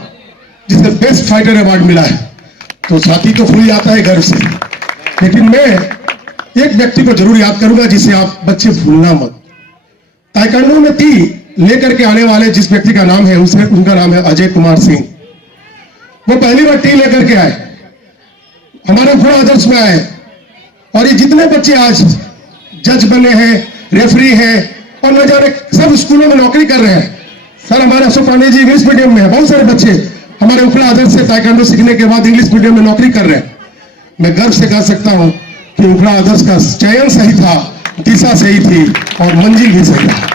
जिसे बेस्ट फाइटर अवार्ड मिला है। तो छाती तो फूल जाता है गर्व से। लेकिन मैं एक व्यक्ति को जरूर याद करूंगा जिसे आप बच्चे भूलना मत। ताइक्वांडो में टी लेकर के आने वाले जिस व्यक्ति का नाम है उनका नाम है अजय कुमार सिंह। वो पहली बार टी लेकर के आए, हमारे घोड़ा आदर्श में आए और ये जितने बच्चे आज जज बने हैं, रेफरी हैं और न जाने सब स्कूलों में नौकरी कर रहे हैं। सर हमारे अशोक पांडे जी इंग्लिश मीडियम में है, बहुत सारे बच्चे हमारे उखड़ा आदर्श से ताइक्वांडो सीखने के बाद इंग्लिश मीडियम में नौकरी कर रहे हैं। मैं गर्व से कह सकता हूं कि उखड़ा आदर्श का चयन सही था, दिशा सही थी और मंजिल भी सही था।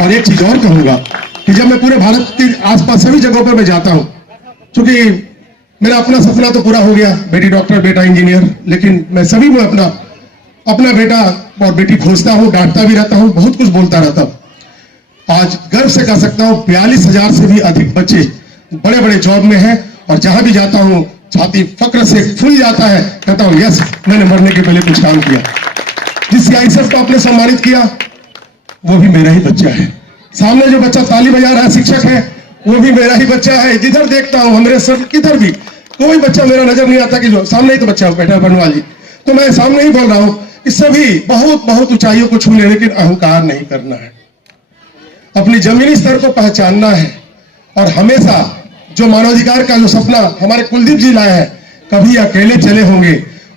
और एक चीज और कहूंगा कि जब मैं पूरे भारत के आसपास सभी जगहों पर मैं जाता हूं, क्योंकि मेरा अपना सपना तो पूरा हो गया, बेटी डॉक्टर बेटा इंजीनियर, लेकिन मैं सभी में अपना अपना बेटा और बेटी खोजता हूँ, डांटता भी रहता हूँ, बहुत कुछ बोलता रहता हूँ। आज गर्व से कह सकता हूँ 42,000 से भी अधिक बच्चे बड़े बड़े जॉब में हैं और जहां भी जाता हूँ छाती फक्र से फूल जाता है, कहता हूँ यस, मैंने मरने के पहले कुछ काम किया। जिस सीआईएसएफ को आपने सम्मानित किया वो भी मेरा ही बच्चा है। सामने जो बच्चा ताली बजा रहा है शिक्षक है, वो भी मेरा ही बच्चा है। जिधर देखता हूँ हमारे सर किधर भी कोई बच्चा मेरा नजर नहीं आता कि जो सामने ही तो बच्चा बैठा है बनवाल जी, तो मैं सामने ही बोल रहा हूँ कि सभी बहुत बहुत ऊंचाइयों को छू ले, लेकिन अहंकार नहीं करना है, अपनी जमीनी स्तर को पहचानना है। और हमेशा जो मानवाधिकार का जो सपना हमारे कुलदीप जी लाए हैं, कभी अकेले चले होंगे,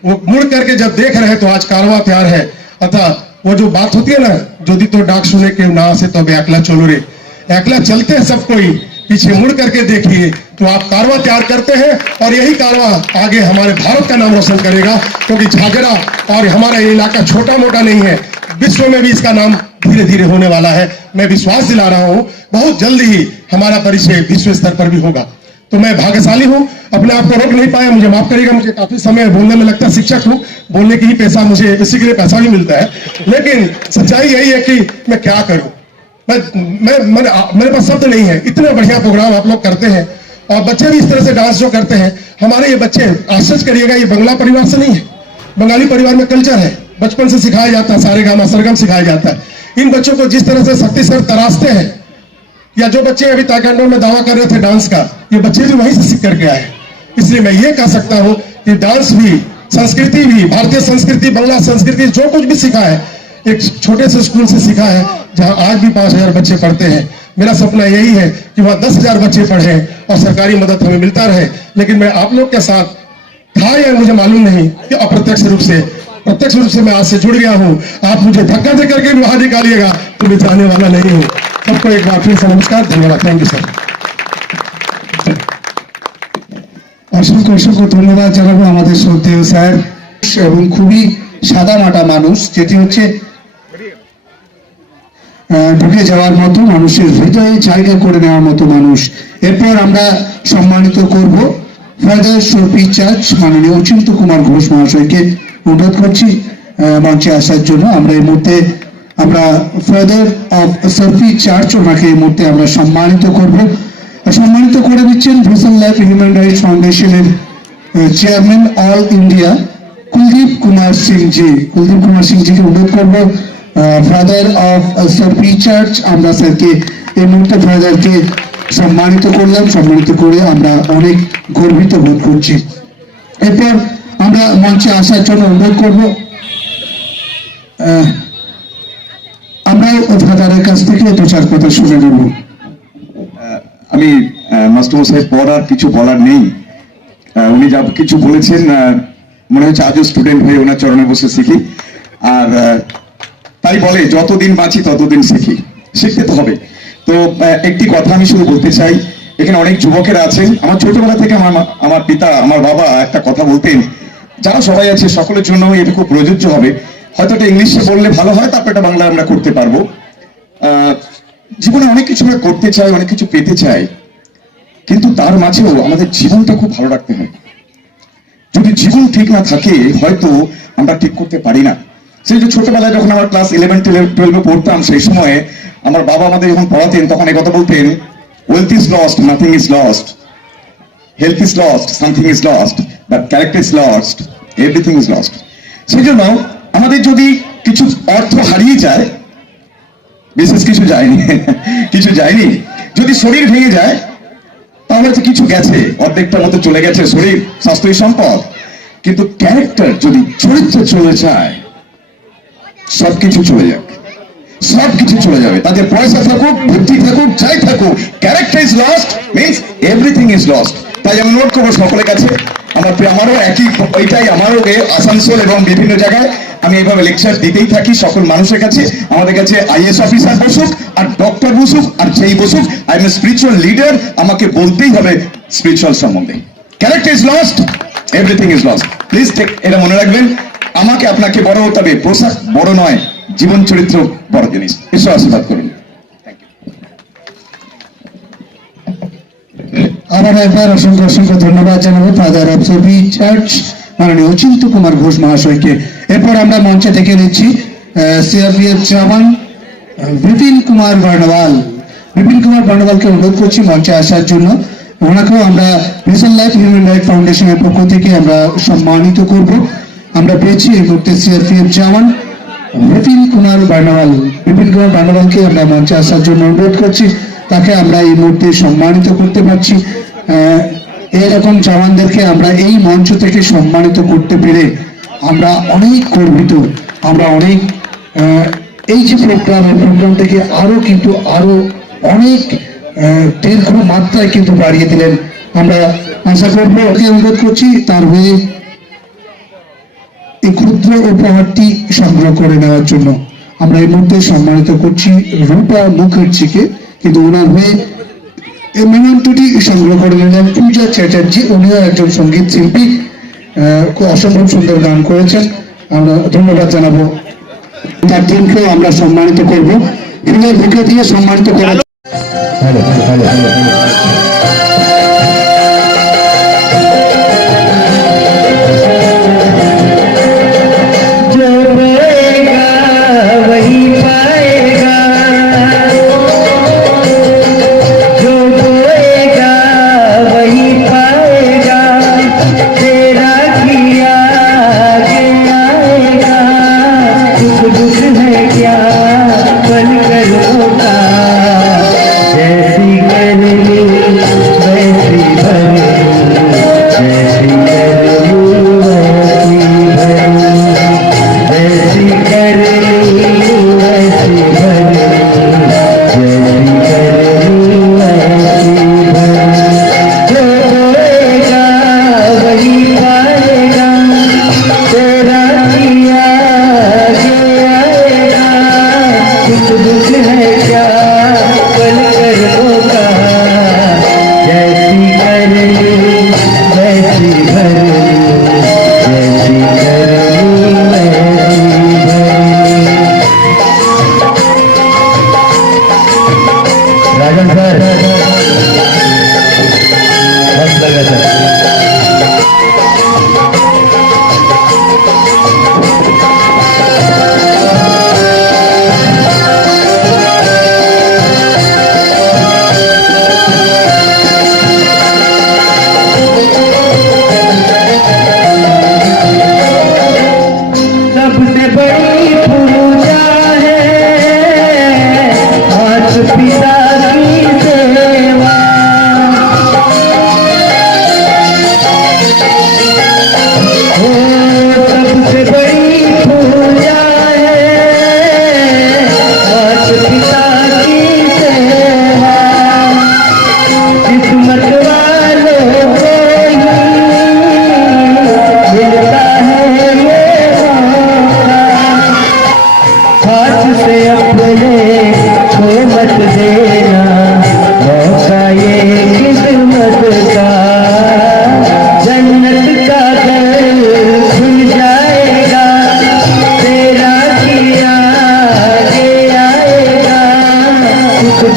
वो मुड़ करके जब देख रहे हैं तो आज कारवा तैयार है। अतः वो जो बात होती है ना, जो तो डाक सुने के ना से तो एकला चलो रे, एकला चलते हैं सब कोई, पीछे मुड़ करके देखिए तो आप कारवा तैयार करते हैं और यही कारवा आगे हमारे भारत का नाम रोशन करेगा। क्योंकि झागरा और हमारा ये इलाका छोटा मोटा नहीं है, विश्व में भी इसका नाम धीरे धीरे होने वाला है। मैं विश्वास दिला रहा हूं बहुत जल्दी ही हमारा परिचय विश्व स्तर पर भी होगा। तो मैं भाग्यशाली हूं, अपने आप को रोक नहीं पाया, मुझे माफ करिएगा, मुझे काफी समय बोलने में लगता है, शिक्षक हूं, बोलने की ही पैसा मुझे, इसी के लिए पैसा भी मिलता है। लेकिन सच्चाई यही है कि मैं क्या करूं, मेरे पास शब्द नहीं है। इतने बढ़िया प्रोग्राम आप लोग करते हैं और बच्चे भी इस तरह से डांस जो करते हैं, हमारे ये बच्चे आश्चर्य करिएगा, ये बंगला परिवार से नहीं है, बंगाली परिवार में कल्चर है, बचपन से सिखाया जाता है, सारे गामा सरगम सिखाया जाता है। इन बच्चों को जिस तरह से शक्ति सर तराशते हैं, या जो बच्चे अभी ताइक्वांडो में दावा कर रहे थे डांस का, ये बच्चे भी वहीं से सीख करके आए। इसलिए मैं ये कह सकता हूं कि डांस भी, संस्कृति भी, भारतीय संस्कृति, बांग्ला संस्कृति, जो कुछ भी सीखा है एक छोटे से स्कूल से सीखा है, जहां आज भी 5,000 बच्चे पढ़ते हैं। मेरा सपना यही है कि वहां 10,000 बच्चे पढ़े और सरकारी मदद हमें मिलता रहे। लेकिन मैं आप लोग के साथ था या मुझे मालूम नहीं कि अप्रत्यक्ष रूप से, प्रत्यक्ष रूप से मैं आज से जुड़ गया हूं। आप मुझे धक्का दे करके बाहर निकालिएगा तो मैं जाने वाला नहीं हूं। सबको एक बार फिर से नमस्कार, धन्यवाद, थैंक यू सर। অসংখ্য অসংখ্য ধন্যবাদ জানাবো আমাদের শ্রদ্ধেয় স্যার এবং খুবই সাদামাটা মানুষ, যেটি হচ্ছে ঢুকে যাওয়ার মতো, মানুষের হৃদয়ে জায়গা করে নেওয়ার মতো মানুষ। এরপর আমরা সম্মানিত করব ফাদার শফি চার্চ মাননীয় অচিন্ত কুমার ঘোষ মহাশয়কে অনুরোধ করছি মঞ্চে আসার জন্য। আমরা এই মুহূর্তে আমরা ফাদার অফ শফি চার্চ, ওনাকে এই মুহূর্তে আমরা সম্মানিত করব। সম্মানিত করে দিচ্ছেন ভিশন লাইফ হিউম্যান রাইটস ফাউন্ডেশনের chairman all India Kuldeep Kumar Singh ji. Kuldeep Kumar Singh জিকে অনুরোধ করবো ফাদার অফ শফি চার্চ, আমরা স্যারকে এই মুহূর্তে ফাদারকে সম্মানিত করলাম, সম্মানিত করে আমরা অনেক গর্বিত বোধ করছি। এরপর আমরা মঞ্চে আসার জন্য অনুরোধ করব আমরাও ফাদারের কাছ থেকে দু চার কথা শুনে নেব। আমি মাস্টারমশাই পর আর কিছু বলার নেই, উনি যা কিছু বলেছেন মনে হচ্ছে আজও স্টুডেন্ট হয়ে ওনার চরণে বসে শিখি। আর তাই বলে যতদিন বাঁচি ততদিন শিখি, শিখতে তো হবে। তো একটি কথা আমি শুধু বলতে চাই, এখানে অনেক যুবকেরা আছেন, আমার ছোটবেলা থেকে আমার পিতা, আমার বাবা একটা কথা বলতেন, যারা সবাই আছে সকলের জন্য এটুকু প্রযোজ্য হবে। হয়তো এটা ইংলিশে বললে ভালো হয়, তারপর এটা বাংলা আমরা করতে পারবো। জীবনে অনেক কিছু আমরা করতে চাই, অনেক কিছু পেতে চাই, কিন্তু তার মাঝেও আমাদের জীবনটা খুব ভালো রাখতে হয়। যদি জীবন ঠিক না থাকে হয়তো আমরা ঠিক করতে পারি না। সেই যে ছোটবেলায় যখন আমরা ক্লাস 11-12 পড়তাম, সেই সময়ে আমার বাবা আমাদের যখন পড়াতেন তখন এই কথা বলতেন, wealth is lost, nothing is lost, health is lost, something is lost, but character is lost, everything is lost. সেই জন্য আমাদের যদি কিছু অর্থ হারিয়ে যায়, বিশেষ কিছু যায়নি, কিছু যায়নি, যদি শরীর ভেঙে যায় তাহলে তো কিছু গেছে, অর্ধেকটার মতো চলে গেছে শরীর, স্বাস্থ্যই সম্পদ। কিন্তু ক্যারেক্টার যদি, চরিত্র চলে যায়, সবকিছু চলে যাবে, সবকিছু চলে যাবে। তাদের পয়সা থাকুক, বুদ্ধি থাকুক, যাই থাকুক, character is lost means everything is lost. তাই আমি নোট করবো সকলের কাছে, আমারও একই, ওইটাই আমারও আসানসোল এবং বিভিন্ন জায়গায় আমি এইভাবে লেকচার দিতেই থাকি সকল মানুষের কাছে। আমাদের কাছে আইএস অফিসার বসুক আর ডক্টর বসুক আর যেই বসুক, I am a spiritual leader, আমাকে বলতেই হবে স্পিরিচুয়াল সম্বন্ধে। Character is lost, everything is lost. Please এটা মনে রাখবেন। আমাকে আপনাকে বড় হতে হবে, পোশাক বড় নয়, জীবন চরিত্র বড় জিনিস। ঈশ্বর আশীর্বাদ করুন। আবার একবার অসংখ্য অসংখ্য ধন্যবাদ জানাবো ফাদার অফ শফি চার্চ মাননীয় অচিন্ত কুমার ঘোষ মহাশয়কে। এরপর আমরা মঞ্চে ডেকে নিচ্ছি সিআরপিএফ জওয়ান বিপিন কুমার বর্ণওয়াল। বিপিন কুমার বর্ণওয়ালকে অনুরোধ করছি মঞ্চে আসার জন্য। ওনাকেও আমরা ভিশন লাইফ হিউম্যান রাইট ফাউন্ডেশনের পক্ষ থেকে আমরা সম্মানিত করব। আমরা পেয়েছি এই মুহূর্তে সিআরপিএফ জওয়ান বিপিন কুমার বর্ণওয়াল। বিপিন কুমার বর্ণওয়ালকে আমরা মঞ্চে আসার জন্য অনুরোধ করছি, তাকে আমরা এই মুহূর্তে সম্মানিত করতে পারছি। এরকম জওয়ানদেরকে আমরা এই মঞ্চ থেকে সম্মানিত করতে পেরে আমরা অনেক গর্বিত। আমরা অনেক এই যে প্রোগ্রাম থেকে আরো অনেক দীর্ঘ মাত্রায় কিন্তু বাড়িয়ে দিলেন। আমরা আশা করবো, ওকে অনুরোধ করছি তার হয়ে এই ক্ষুদ্র উপহারটি সংগ্রহ করে নেওয়ার জন্য। আমরা এই মুহূর্তে সম্মানিত করছি রূপা মুখার্জিকে, কিন্তু ওনার হয়ে এই মেমন্টটি সংগ্রহ করে নিলেন পূজা চ্যাটার্জি। উনিও একজন সঙ্গীত শিল্পী, খুব অসম্ভব সুন্দর গান করেছেন। আমরা ধন্যবাদ জানাবো। তার টিমকেও আমরা সম্মানিত করবো, ফুলের বুকে দিয়ে সম্মানিত করা।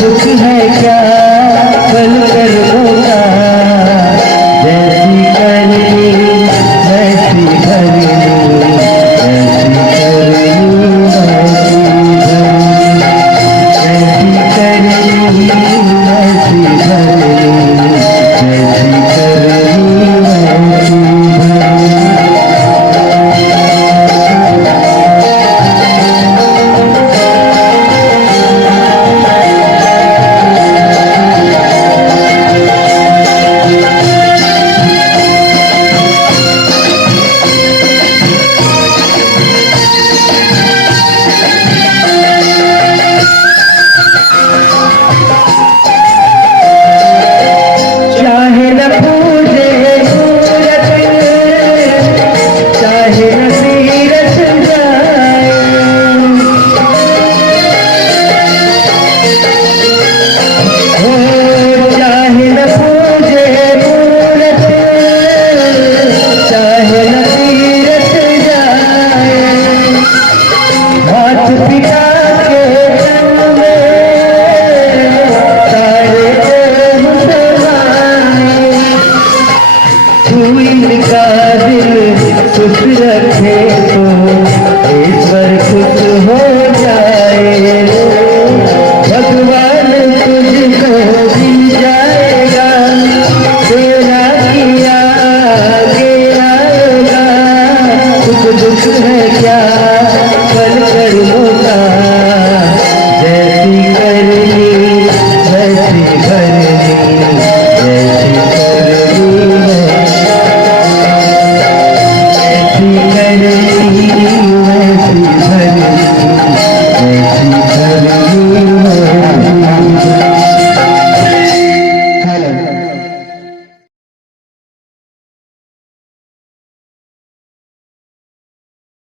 दुख